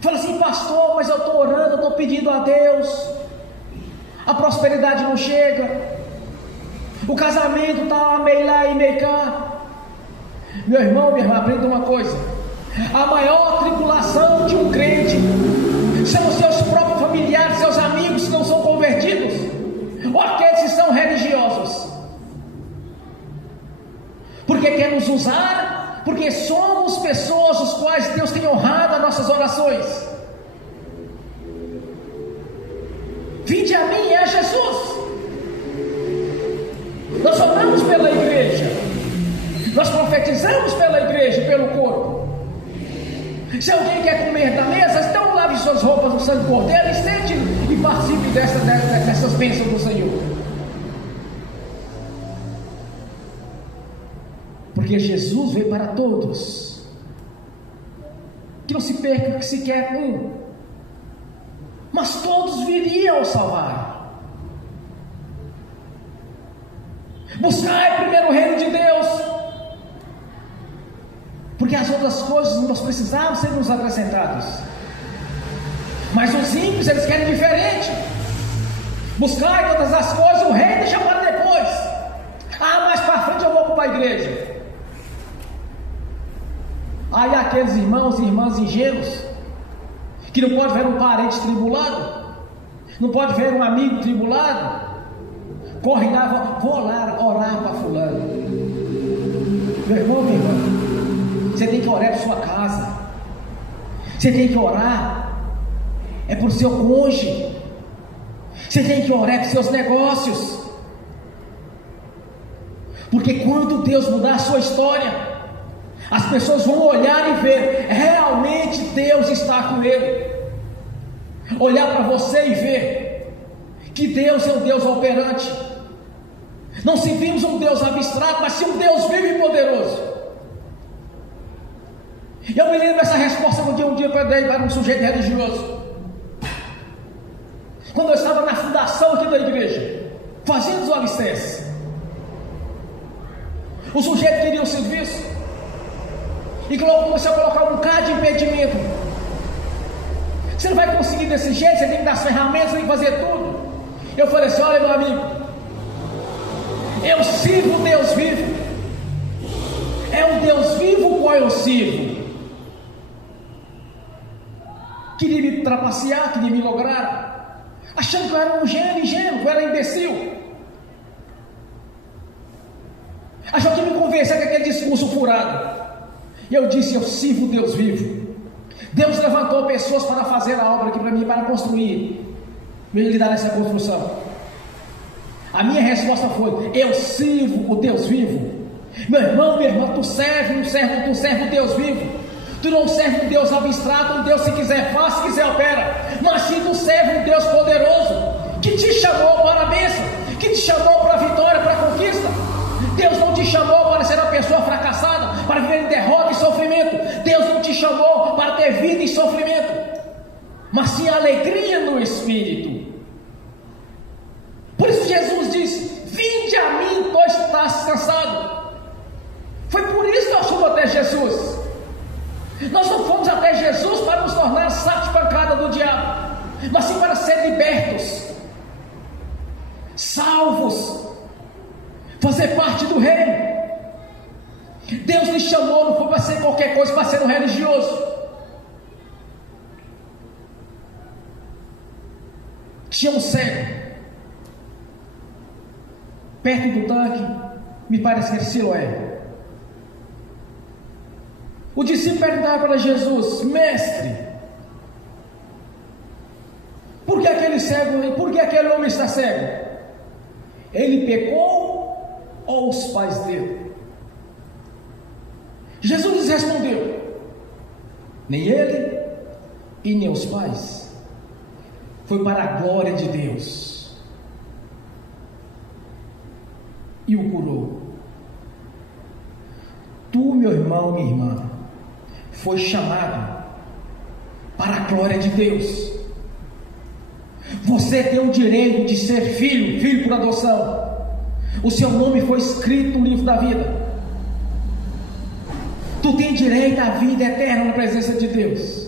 Fala assim: pastor, mas eu estou orando, eu estou pedindo a Deus, a prosperidade não chega, o casamento está meio lá e meio cá. Meu irmão, minha irmã, aprenda uma coisa: a maior tribulação de um crente são os seus próprios familiares, seus amigos que não são convertidos, ou aqueles que são religiosos, porque quer nos usar, porque somos pessoas os quais Deus tem honrado as nossas orações. Vinde a mim, é Jesus. Nós oramos pela igreja, nós profetizamos pela igreja, pelo corpo. Se alguém quer comer da mesa, então lave suas roupas no sangue do Cordeiro e sente e participe dessas bênçãos do Senhor. Porque Jesus veio para todos, que não se perca que sequer um, mas todos viriam ao salvar. Buscai primeiro o reino de Deus, porque as outras coisas nós precisamos ser nos acrescentadas. Mas os ímpios, eles querem diferente. Buscai todas as coisas, o reino deixa para depois. Mais para frente eu vou para a igreja. Aí aqueles irmãos e irmãs ingênuos, que não pode ver um parente tribulado, não pode ver um amigo tribulado, corre lá, vou lá orar para fulano. Meu irmão, minha irmã, você tem que orar para sua casa, você tem que orar para o seu cônjuge, você tem que orar para os seus negócios, porque quando Deus mudar a sua história, as pessoas vão olhar e ver, realmente Deus está com ele. Olhar para você e ver que Deus é um Deus operante. Não servimos um Deus abstrato, mas sim um Deus vivo e poderoso. Eu me lembro dessa resposta que um dia eu dei para um sujeito religioso, quando eu estava na fundação aqui da igreja, fazendo os alicerces. O sujeito queria um serviço e começou a colocar um bocado de impedimento. Você não vai conseguir desse jeito, você tem que dar as ferramentas, você tem que fazer tudo. Eu falei assim: olha, meu amigo, eu sirvo o Deus vivo. É um Deus vivo o qual eu sirvo. Queria me trapacear, queria me lograr, achando que eu era um ingênuo, que eu era imbecil. Achou que me convencer com aquele discurso furado. E eu disse: eu sirvo o Deus vivo. Deus levantou pessoas para fazer a obra aqui para mim, para construir, me lidar nessa construção. A minha resposta foi: eu sirvo o Deus vivo. Meu irmão, minha irmã, tu serve um Deus vivo. Tu não serve um Deus abstrato, um Deus se quiser faz, se quiser opera. Mas se tu serve um Deus poderoso, que te chamou para a bênção, que te chamou para a vitória, para a conquista. Deus não te chamou para ser uma pessoa fracassada, para viver em derrota e sofrimento. Deus não te chamou para ter vida e sofrimento, mas sim alegria no Espírito. Por isso Jesus disse: vinde a mim, tu estás cansado. Foi por isso que nós fomos até Jesus. Nós não fomos até Jesus para nos tornar saco de pancada do diabo, mas sim para ser libertos, salvos, fazer parte do reino. Deus lhe chamou, não foi para ser qualquer coisa, para ser um religioso. Tinha um cego perto do tanque, me parece que era Siloé. O discípulo perguntava para Jesus: mestre, por que aquele homem está cego? Ele pecou ou os pais dele? Jesus lhes respondeu: nem ele e nem os pais. Foi para a glória de Deus, e o curou. Tu, meu irmão, minha irmã, foi chamado para a glória de Deus. Você tem o direito de ser filho por adoção. O seu nome foi escrito no livro da vida. Tu tem direito à vida eterna na presença de Deus.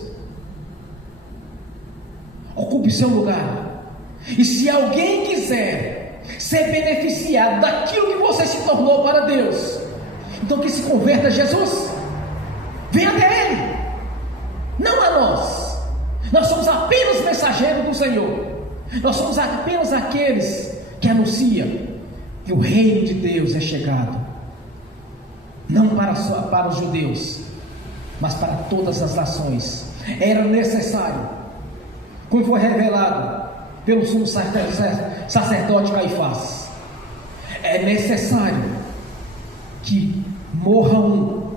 Ocupe seu lugar. E se alguém quiser ser beneficiado daquilo que você se tornou para Deus, então que se converta a Jesus. Venha até Ele, não a nós. Nós somos apenas mensageiros do Senhor. Nós somos apenas aqueles que anunciam que o reino de Deus é chegado, não para os judeus, mas para todas as nações. Era necessário, como foi revelado pelo sumo sacerdote Caifás, é necessário que morra um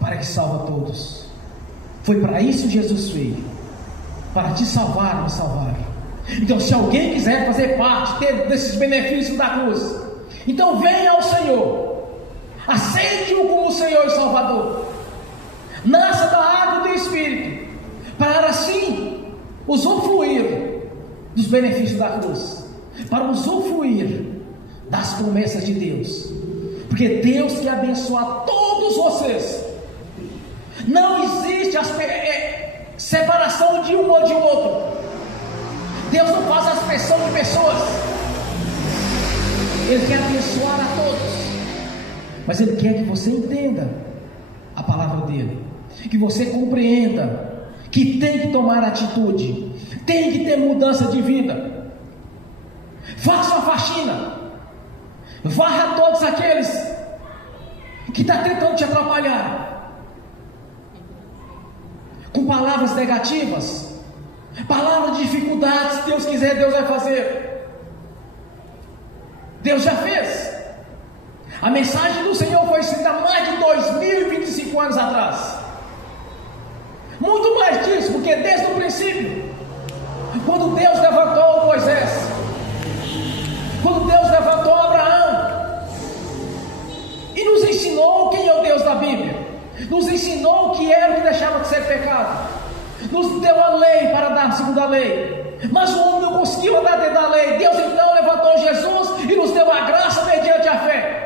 para que salva todos. Foi para isso que Jesus veio, para te salvar, nos salvar. Então, se alguém quiser fazer parte desses benefícios da cruz, então venha ao Senhor, aceite-o como Senhor e Salvador, nasça da água do Espírito, para assim usufruir dos benefícios da cruz, para usufruir das promessas de Deus, porque Deus quer abençoar todos vocês. Não existe separação de um ou de outro. Deus não faz acepção de pessoas. Ele quer abençoar a todos, mas Ele quer que você entenda a palavra dEle, que você compreenda que tem que tomar atitude, tem que ter mudança de vida. Faça a faxina, varra todos aqueles que estão tentando te atrapalhar com palavras negativas, palavras de dificuldades. Se Deus quiser, Deus vai fazer. Deus já fez. A mensagem do Senhor foi escrita há mais de 2025 anos atrás. Muito mais disso, porque desde o princípio, quando Deus levantou Moisés, quando Deus levantou Abraão e nos ensinou quem é o Deus da Bíblia, nos ensinou o que era o que deixava de ser pecado, nos deu a lei para dar segundo a lei, mas o homem não conseguiu andar dentro da lei. Deus então levantou Jesus e nos deu a graça mediante a fé.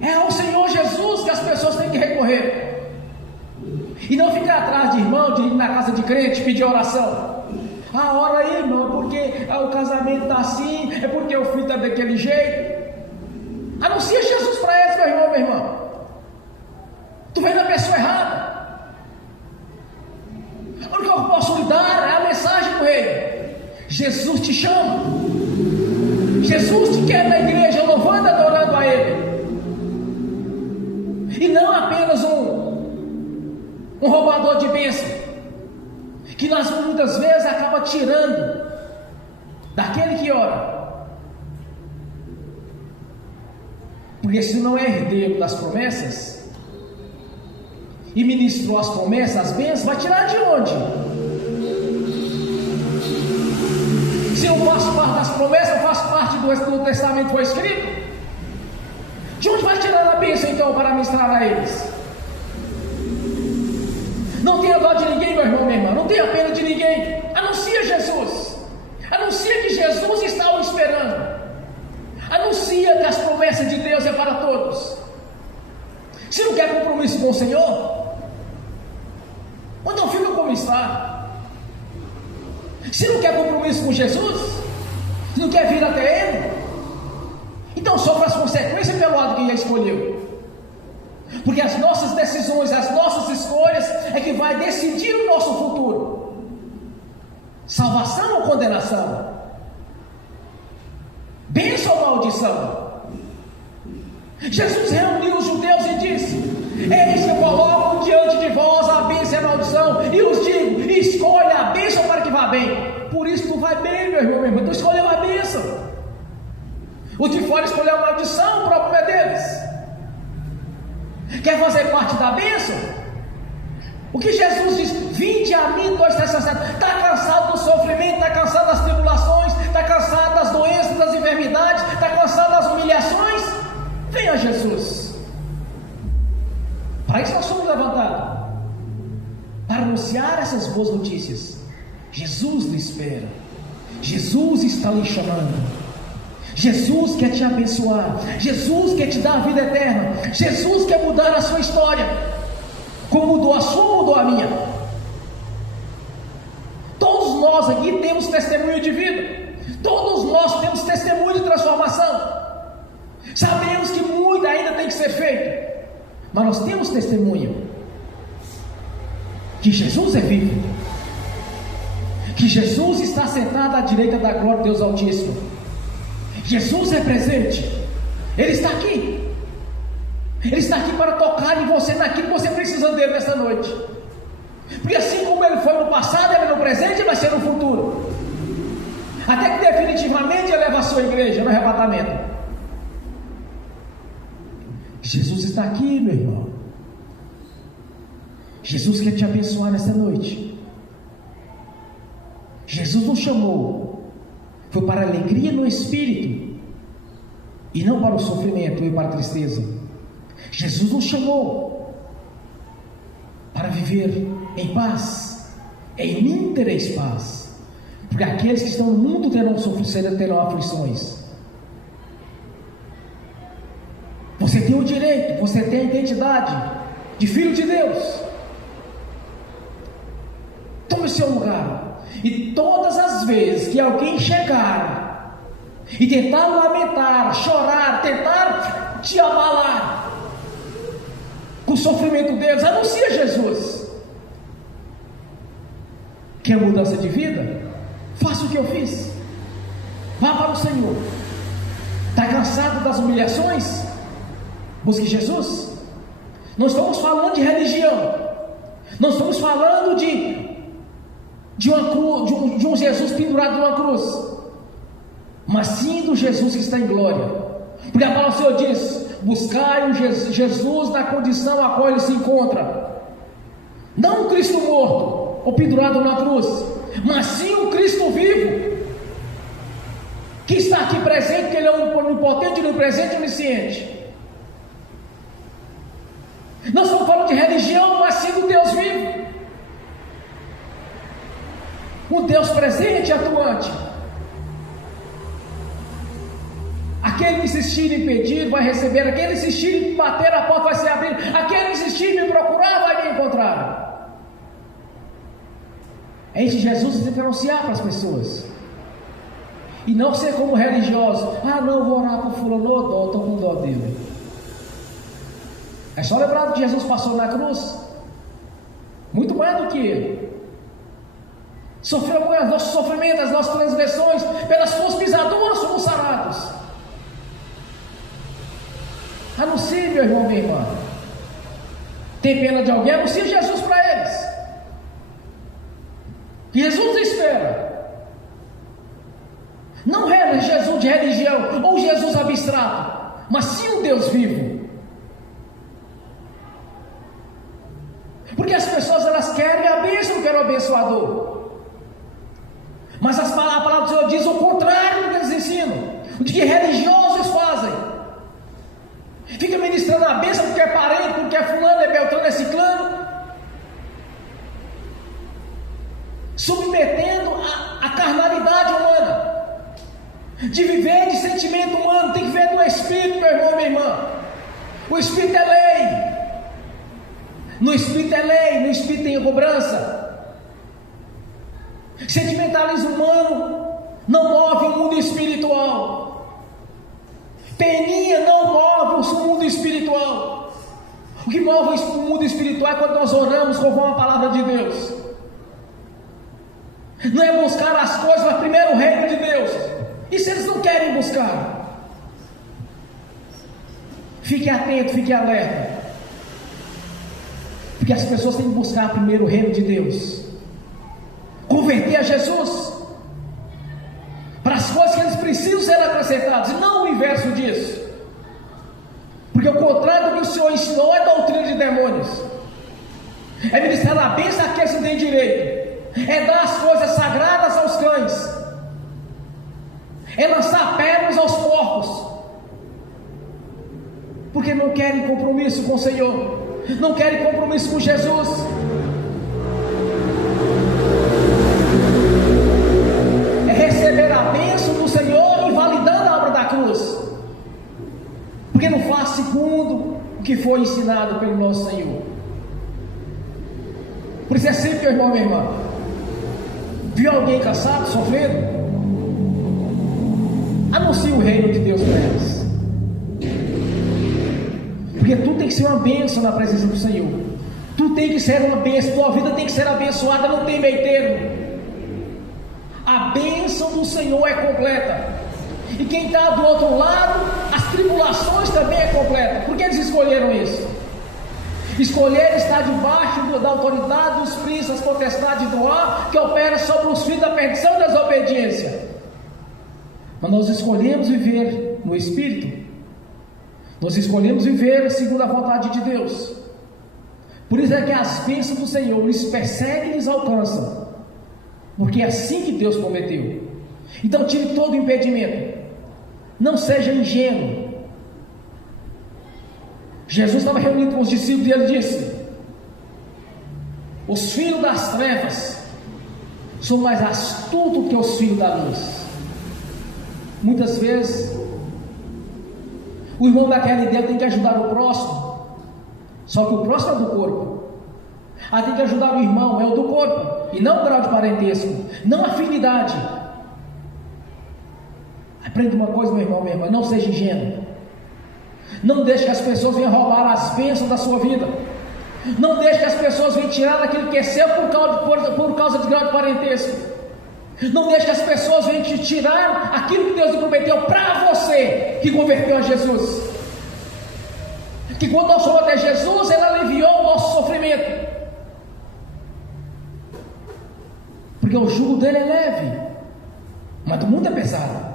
É ao Senhor Jesus que as pessoas têm que recorrer, e não ficar atrás de irmão, de ir na casa de crente pedir oração. Ah, ora aí, irmão, porque o casamento está assim, é porque o filho está daquele jeito. Anuncia Jesus para eles, meu irmão, minha irmã. Tu vem da pessoa errada. O que eu posso lhe dar é a mensagem do reino. Jesus te chama, Jesus te quer na igreja, louvando e adorando a Ele, e não apenas um roubador de bênção, que nós muitas vezes acaba tirando daquele que ora Porque se não é herdeiro das promessas, e ministrou as promessas, as bênçãos, vai tirar de onde? Se eu faço parte das promessas, eu faço parte do testamento que foi escrito, de onde vai tirar a bênção então para ministrar a eles? Não tenha dó de ninguém, meu irmão, minha irmã, não tenha pena de ninguém. Anuncia Jesus, anuncia que Jesus está o esperando, anuncia que as promessas de Deus é para todos. Se não quer compromisso com o Senhor, então fica como está. Se não quer compromisso com Jesus, se não quer vir até Ele, então sofra as consequências pelo lado que Ele escolheu. Porque as nossas decisões, as nossas escolhas é que vai decidir o nosso futuro. Salvação ou condenação? Bênção ou maldição? Jesus reuniu os judeus e disse: eis que eu coloco diante de vós a bênção e a maldição, e os digo: escolha a bênção para que vá bem. Por isso tu vai bem, meu irmão, minha irmã, tu escolheu a bênção. Os de fora escolheram a maldição, o problema é deles. Quer fazer parte da bênção? O que Jesus diz: vinde a mim, todos que estáis cansados. Está cansado do sofrimento, está cansado das tribulações, está cansado das doenças, das enfermidades, está cansado das humilhações? Venha a Jesus. Para isso nós somos levantados, para anunciar essas boas notícias. Jesus lhe espera, Jesus está lhe chamando. Jesus quer te abençoar, Jesus quer te dar a vida eterna, Jesus quer mudar a sua história, como mudou a sua, mudou a minha. Todos nós aqui temos testemunho de vida, todos nós temos testemunho de transformação. Sabemos que muito ainda tem que ser feito, mas nós temos testemunho que Jesus é vivo, que Jesus está sentado à direita da glória de Deus Altíssimo. Jesus é presente, Ele está aqui. Ele está aqui para tocar em você, naquilo que você precisa dele nesta noite. Porque assim como Ele foi no passado, Ele é no presente e vai ser no futuro, até que definitivamente Ele leva a sua igreja no arrebatamento. Jesus está aqui, meu irmão. Jesus quer te abençoar nesta noite. Jesus nos chamou, foi para a alegria no Espírito, e não para o sofrimento e para a tristeza. Jesus nos chamou para viver em paz. Em mim tereis paz, porque aqueles que estão no mundo terão sofrimento, terão aflições. Você tem o direito, você tem a identidade de filho de Deus. Tome o seu lugar. E todas as vezes que alguém chegar e tentar lamentar, chorar, tentar te abalar com o sofrimento deles, anuncia Jesus. Quer mudança de vida? Faça o que eu fiz. Vá para o Senhor. Está cansado das humilhações? Busque Jesus. Não estamos falando de religião, não estamos falando de um Jesus pendurado numa cruz, mas sim do Jesus que está em glória. Porque a palavra do Senhor diz: buscai o Jesus na condição a qual ele se encontra, não um Cristo morto ou pendurado na cruz, mas sim um Cristo vivo, que está aqui presente, que ele é onipotente, onipresente e onisciente. Não estamos falando de religião, mas sim do Deus vivo, o Deus presente e atuante. Aquele insistir em pedir vai receber, aquele insistir em bater a porta vai se abrir, aquele insistir em me procurar vai me encontrar. É esse Jesus que tem que anunciar para as pessoas, e não ser como religioso: ah, não, vou orar por fulano, estou com dó dele. É só lembrar do que Jesus passou na cruz, muito mais do que ele. Sofreu com os nossos sofrimentos, as nossas transgressões, pelas suas pisaduras somos sarados. Anuncie, meu irmão, minha irmã. Tem pena de alguém? Anuncie Jesus para eles. Jesus espera. Não é Jesus de religião ou Jesus abstrato, mas sim um Deus vivo. Porque as pessoas, elas querem a bênção, não querem o abençoador. Mas a palavra do Senhor diz o contrário do que eles ensinam, o que religiosos fazem. Fica ministrando a bênção porque é parente, porque é fulano, é beltrano, é ciclano, submetendo a carnalidade humana, de viver de sentimento humano. Tem que viver do Espírito, meu irmão, minha irmã. O Espírito é lei. No Espírito é lei, no Espírito tem cobrança. Sentimentalismo humano não move o mundo espiritual. Peninha não move o mundo espiritual. O que move o mundo espiritual é quando nós oramos conforme a palavra de Deus. Não é buscar as coisas, mas primeiro o reino de Deus. E se eles não querem buscar? Fique atento, fique alerta. Porque as pessoas têm que buscar primeiro o reino de Deus, converter a Jesus, para as coisas que eles precisam ser acrescentadas, e não o inverso disso. Porque o contrário do que o Senhor ensinou é doutrina de demônios, é ministrar a bênção àqueles que têm direito, é dar as coisas sagradas aos cães, é lançar pedras aos porcos, porque não querem compromisso com o Senhor, não querem compromisso com Jesus. É receber a bênção do Senhor, invalidando a obra da cruz, porque não faz segundo o que foi ensinado pelo nosso Senhor. Por isso é sempre, meu irmão, minha irmã, viu alguém cansado, sofrendo, anuncie o reino de Deus para eles. Porque tu tem que ser uma bênção na presença do Senhor. Tu tem que ser uma bênção. Tua vida tem que ser abençoada, não tem meio termo. A bênção do Senhor é completa. E quem está do outro lado, as tribulações também é completa. Por que eles escolheram isso? Escolheram estar debaixo da autoridade dos príncipes, das potestades do ar, que opera sobre os filhos da perdição e da desobediência. Mas nós escolhemos viver no Espírito. Nós escolhemos viver segundo a vontade de Deus. Por isso é que as bênçãos do Senhor eles perseguem e eles alcançam, porque é assim que Deus prometeu. Então tire todo o impedimento, não seja ingênuo. Jesus estava reunido com os discípulos e ele disse: os filhos das trevas são mais astutos que os filhos da luz. Muitas vezes o irmão daquela ideia tem que ajudar o próximo, só que o próximo é do corpo. Tem que ajudar o irmão, é o do corpo, e não o grau de parentesco, não a afinidade. Aprenda uma coisa, meu irmão, minha irmã, não seja ingênuo. Não deixe que as pessoas venham roubar as bênçãos da sua vida. Não deixe que as pessoas venham tirar daquilo que é seu por causa de grau de parentesco. Não deixe que as pessoas venham te tirar aquilo que Deus te prometeu para você, que converteu a Jesus. Que quando nós fomos até Jesus, Ele aliviou o nosso sofrimento. Porque o jugo dele é leve, mas do mundo é pesado.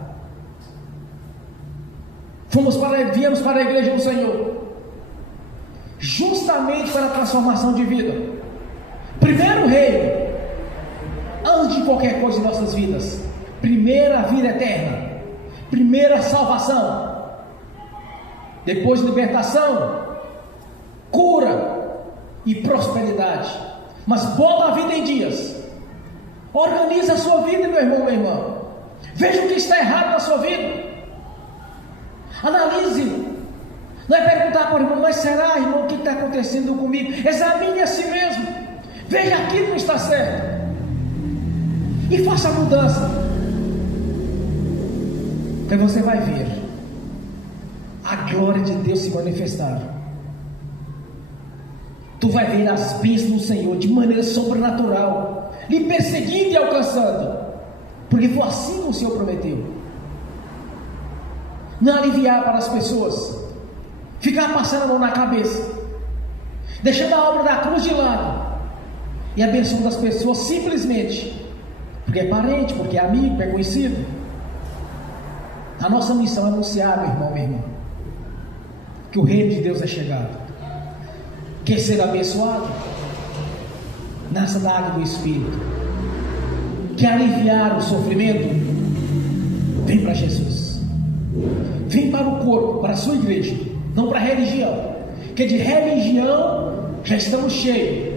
Viemos para a igreja do Senhor, justamente para a transformação de vida. Primeiro reino, antes de qualquer coisa em nossas vidas. Primeira vida eterna, primeira salvação, depois libertação, cura e prosperidade. Mas bota a vida em dias. Organiza a sua vida, meu irmão, minha irmã. Veja o que está errado na sua vida. Analise. Não é perguntar para o irmão: mas será, irmão, o que está acontecendo comigo? Examine a si mesmo. Veja aquilo que não está certo e faça a mudança. Então você vai ver a glória de Deus se manifestar. Tu vai ver as bênçãos do Senhor de maneira sobrenatural, lhe perseguindo e alcançando, porque foi assim que o Senhor prometeu. Não aliviar para as pessoas, ficar passando a mão na cabeça, deixando a obra da cruz de lado e abençoando as pessoas simplesmente porque é parente, porque é amigo, é conhecido. A nossa missão é anunciar, meu irmão, minha irmã, que o reino de Deus é chegado. Quer ser abençoado? Nasça da água do Espírito. Quer aliviar o sofrimento? Vem para Jesus. Vem para o corpo, para a sua igreja, não para a religião. Que de religião já estamos cheios.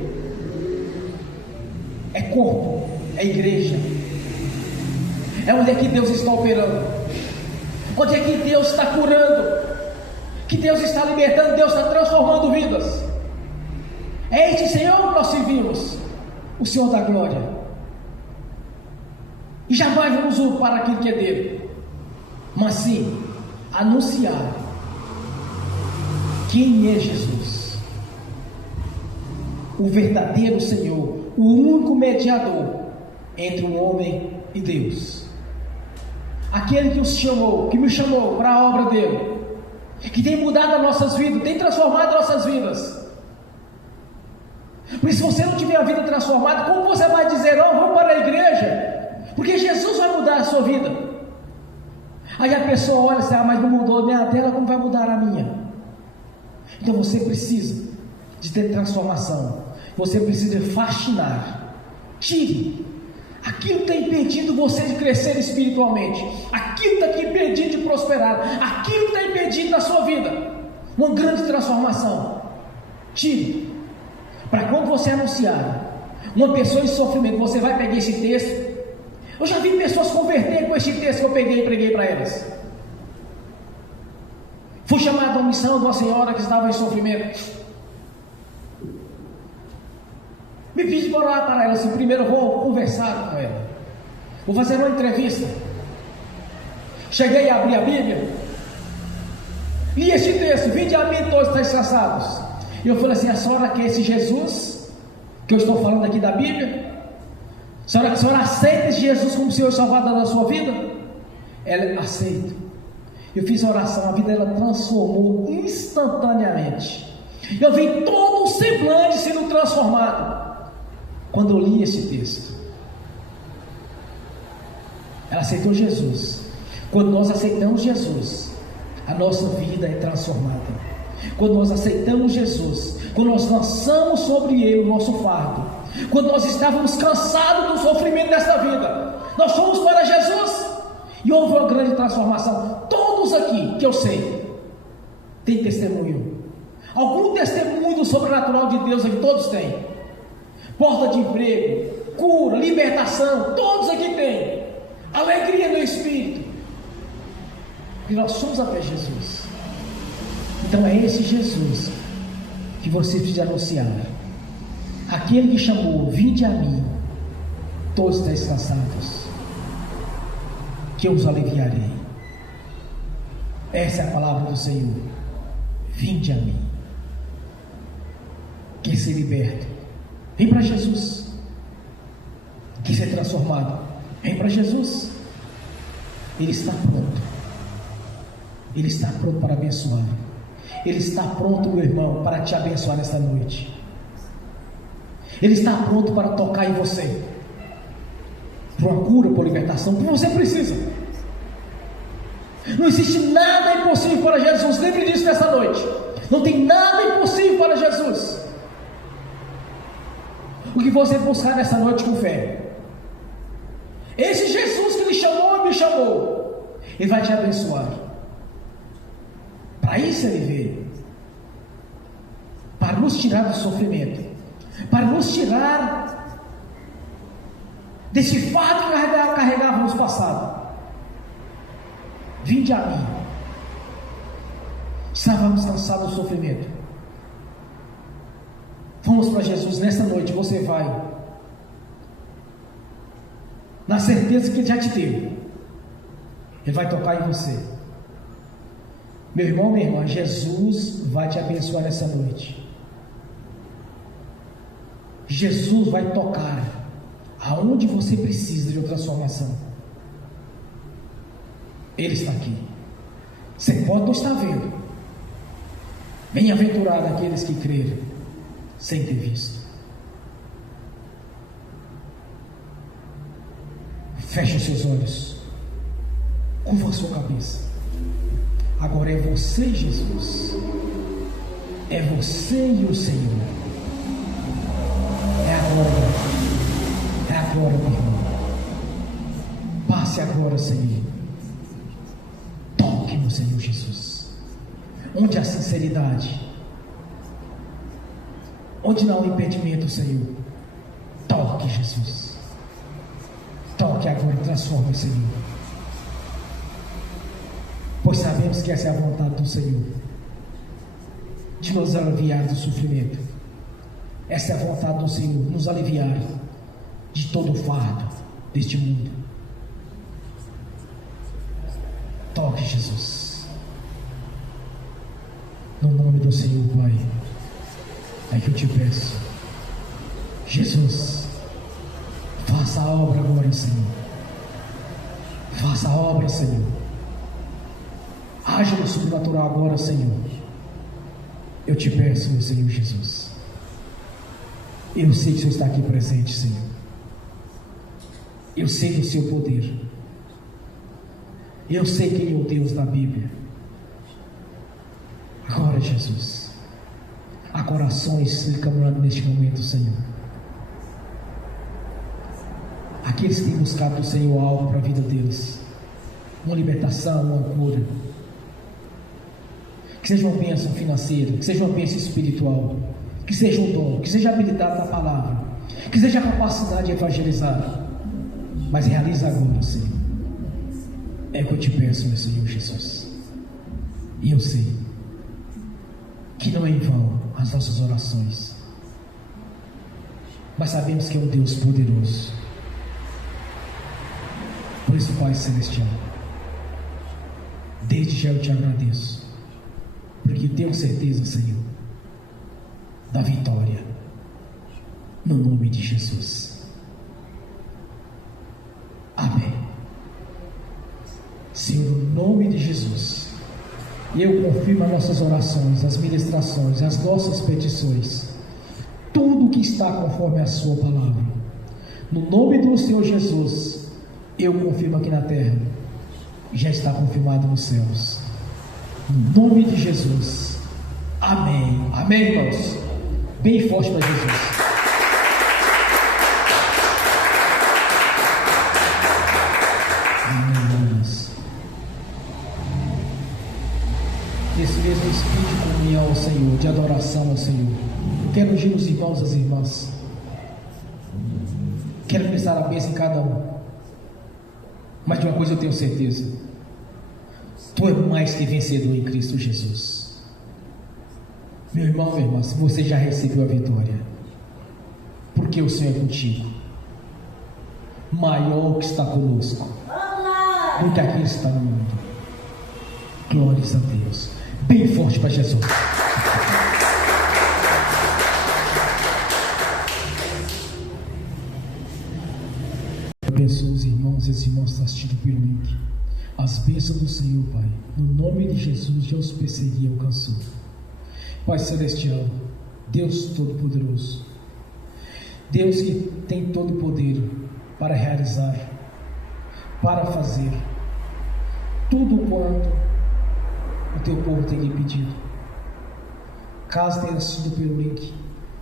É corpo, é igreja. É onde é que Deus está operando, onde é que Deus está curando, que Deus está libertando, Deus está transformando vidas. É este Senhor que nós servimos, o Senhor da glória, e jamais vamos usurpar aquilo que é dele, mas sim anunciar quem é Jesus, o verdadeiro Senhor, o único mediador entre o homem e Deus, aquele que os chamou, que me chamou para a obra dele, que tem mudado as nossas vidas, tem transformado as nossas vidas. Por isso, se você não tiver a vida transformada, como você vai dizer, não, vamos para a igreja? Porque Jesus vai mudar a sua vida. Aí a pessoa olha e diz, mas não mudou a minha tela, como vai mudar a minha? Então você precisa de ter transformação, você precisa de fascinar. Tire aquilo que tem impedido você de crescer espiritualmente, aquilo que está impedindo de prosperar, aquilo que está impedindo na sua vida uma grande transformação. Tire, para quando você anunciar uma pessoa em sofrimento, você vai pegar esse texto. Eu já vi pessoas converter com esse texto que eu peguei e preguei para elas. Fui chamado a uma missão de uma senhora que estava em sofrimento. Me pedi para orar para ela, assim, primeiro eu vou conversar com ela, vou fazer uma entrevista. Cheguei a abrir a Bíblia, li esse texto, vinde a mim todos estáis cansados. E eu falei assim, a senhora quer esse Jesus que eu estou falando aqui da Bíblia? A senhora aceita esse Jesus como Senhor e Salvador da sua vida? Ela aceita. Eu fiz a oração, a vida dela transformou instantaneamente. Eu vi todo o semblante sendo transformado quando eu li esse texto. Ela aceitou Jesus. Quando nós aceitamos Jesus, a nossa vida é transformada. Quando nós aceitamos Jesus, quando nós lançamos sobre Ele o nosso fardo, quando nós estávamos cansados do sofrimento desta vida, nós fomos para Jesus e houve uma grande transformação. Todos aqui que eu sei têm testemunho, algum testemunho do sobrenatural de Deus aqui, todos têm. Porta de emprego, cura, libertação, todos aqui têm. Alegria no Espírito. E nós somos até Jesus. Então é esse Jesus que você precisa anunciar. Aquele que chamou, vinde a mim, todos estáis cansados, que eu os aliviarei. Essa é a palavra do Senhor. Vinde a mim. Quer ser liberto? Vem para Jesus. Quer ser transformado? Vem para Jesus. Ele está pronto. Ele está pronto para abençoar. Ele está pronto, meu irmão, para te abençoar nesta noite. Ele está pronto para tocar em você, por uma cura, por libertação, que você precisa. Não existe nada impossível para Jesus. Lembre disso nessa noite. Não tem nada impossível para Jesus. O que você buscar nessa noite com fé, esse Jesus que lhe chamou e me chamou, Ele vai te abençoar. Para isso Ele veio, para nos tirar do sofrimento, para nos tirar desse fardo que carregávamos no passado. Vinde a mim. Estávamos cansados do sofrimento. Vamos para Jesus nessa noite. Você vai na certeza que Ele já te deu. Ele vai tocar em você. Meu irmão, minha irmã, Jesus vai te abençoar nessa noite. Jesus vai tocar aonde você precisa de uma transformação. Ele está aqui. Você pode não estar vendo. Bem-aventurado aqueles que creram sem ter visto. Feche os seus olhos. Curva a sua cabeça. Agora é você, Jesus. É você e o Senhor. É agora. É agora, meu irmão. Passe agora, Senhor. Toque no Senhor Jesus. Onde há sinceridade, onde não há impedimento, Senhor, toque, Jesus. Toque agora, transforme, Senhor. Pois sabemos que essa é a vontade do Senhor, de nos aliviar do sofrimento. Essa é a vontade do Senhor, nos aliviar de todo o fardo deste mundo. Toque, Jesus. No nome do Senhor, Pai, é que eu te peço. Jesus, faça a obra agora, Senhor. Faça a obra, Senhor. Haja no sobrenatural agora, Senhor. Eu te peço, meu Senhor Jesus. Eu sei que o Senhor está aqui presente, Senhor. Eu sei do seu poder. Eu sei quem é o Deus da Bíblia. Agora, Jesus, há corações se caminhando neste momento, Senhor. Aqueles que têm buscado do Senhor algo para a vida deles, uma libertação, uma cura, que seja uma bênção financeira, que seja uma bênção espiritual, que seja um dom, que seja habilidade da palavra, que seja a capacidade de evangelizar, mas realiza agora, Senhor. É o que eu te peço, meu Senhor Jesus. E eu sei que não é em vão as nossas orações, mas sabemos que é um Deus poderoso. Por isso, Pai Celestial, desde já eu te agradeço, porque tenho certeza, Senhor, da vitória, no nome de Jesus. Amém. Senhor, no nome de Jesus, eu confirmo as nossas orações, as ministrações, as nossas petições, tudo que está conforme a sua palavra. No nome do Senhor Jesus, eu confirmo aqui na terra, já está confirmado nos céus. No nome de Jesus. Amém. Amém, irmãos. Bem forte para Jesus. Esse mesmo espírito de comunhão ao Senhor, de adoração ao Senhor. Quero ungir os irmãos e as irmãs. Quero prestar a bênção em cada um. Mas de uma coisa eu tenho certeza: tu és mais que vencedor em Cristo Jesus. Meu irmão, minha irmã, se você já recebeu a vitória, porque o Senhor é contigo, maior que está conosco do que aquele que está no mundo. Glórias a Deus. Bem forte para Jesus. Eu abençoo os irmãos e as irmãs que estão assistindo pelo link. As bênçãos do Senhor, Pai, no nome de Jesus, já os perseguia e alcançou. Pai Celestial, Deus Todo-Poderoso, Deus que tem todo o poder para realizar, para fazer tudo quanto o teu povo tem lhe pedido. Caso tenha assistido pelo link,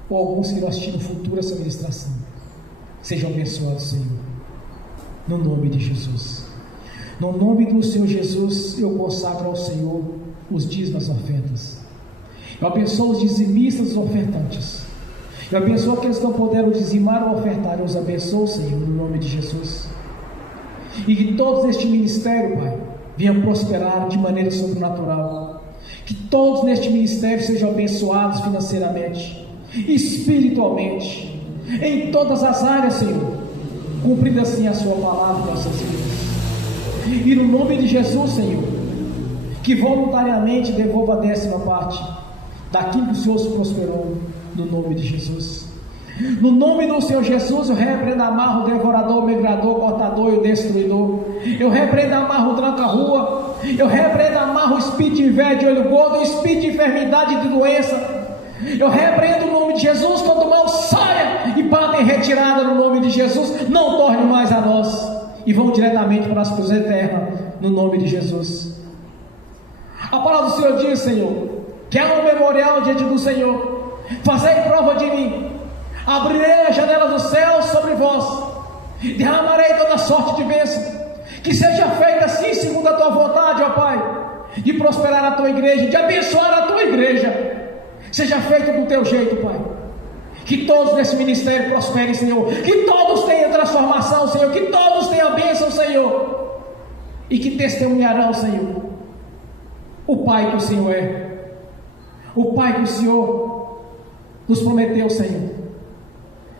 ou alguns que irão assistir no futuro essa ministração, sejam abençoados, Senhor, no nome de Jesus. No nome do Senhor Jesus, eu consagro ao Senhor os dízimos das ofertas. Eu abençoo os dizimistas e os ofertantes. Eu abençoo aqueles que não puderam dizimar ou ofertar. Eu os abençoo, Senhor, no nome de Jesus. E que todos neste ministério, Pai, venham prosperar de maneira sobrenatural. Que todos neste ministério sejam abençoados financeiramente, espiritualmente, em todas as áreas, Senhor, cumprindo assim a sua palavra em nossas vidas. E no nome de Jesus, Senhor, que voluntariamente devolva a 10ª parte daquilo que o Senhor se prosperou, no nome de Jesus. No nome do Senhor Jesus, eu repreendo, amarro o devorador, o migrador, o cortador e o destruidor. Eu repreendo, amarro o tranca-rua. Eu repreendo, amarro o espírito de inveja, de olho gordo, o espírito de enfermidade e de doença. Eu repreendo o nome de Jesus, todo mal saia e bata em retirada no nome de Jesus. Não torne mais a nós. E vão diretamente para as cruzes eternas, no nome de Jesus. A palavra do Senhor diz, Senhor, que há um memorial diante do Senhor. Fazei prova de mim. Abrirei a janela do céu sobre vós. Derramarei toda sorte de bênção. Que seja feita assim segundo a tua vontade, ó Pai, de prosperar a tua igreja, de abençoar a tua igreja. Seja feito do teu jeito, Pai. Que todos nesse ministério prosperem, Senhor. Que todos tenham transformação, Senhor. Que todos tenham bênção, Senhor. E que testemunharão, Senhor, o Pai que o Senhor é. O Pai que o Senhor nos prometeu, Senhor,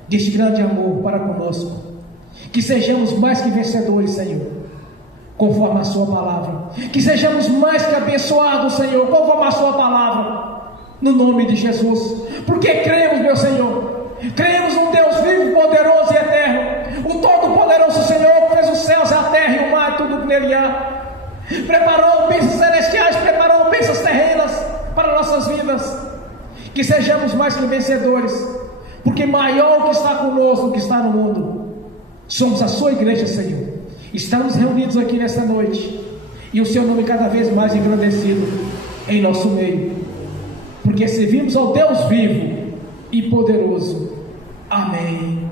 deste grande amor para conosco. Que sejamos mais que vencedores, Senhor, conforme a sua palavra. Que sejamos mais que abençoados, Senhor, conforme a sua palavra, no nome de Jesus. Porque cremos, meu Senhor, cremos num Deus vivo, poderoso e eterno, o todo-poderoso Senhor, que fez os céus, a terra e o mar, tudo que nele há. Preparou bênçãos celestiais, preparou bênçãos terrenas para nossas vidas. Que sejamos mais que vencedores, porque maior o que está conosco do que está no mundo. Somos a sua igreja, Senhor. Estamos reunidos aqui nesta noite, e o seu nome cada vez mais engrandecido em nosso meio, porque servimos ao Deus vivo e poderoso. Amém.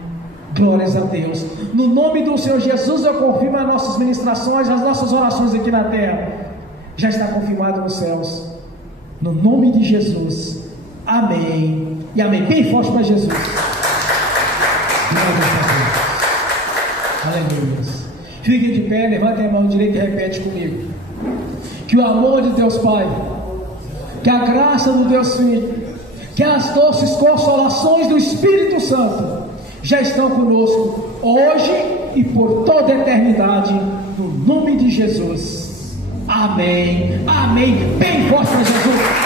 Glórias a Deus. No nome do Senhor Jesus, eu confirmo as nossas ministrações, as nossas orações aqui na terra. Já está confirmado nos céus. No nome de Jesus. Amém. E amém. Bem forte para Jesus. Glórias a Deus. Aleluia. Fiquem de pé, levantem a mão direita e repete comigo. Que o amor de Deus Pai, que a graça do Deus Filho, que as doces consolações do Espírito Santo já estão conosco hoje e por toda a eternidade, no nome de Jesus. Amém. Amém. Bem forte para Jesus.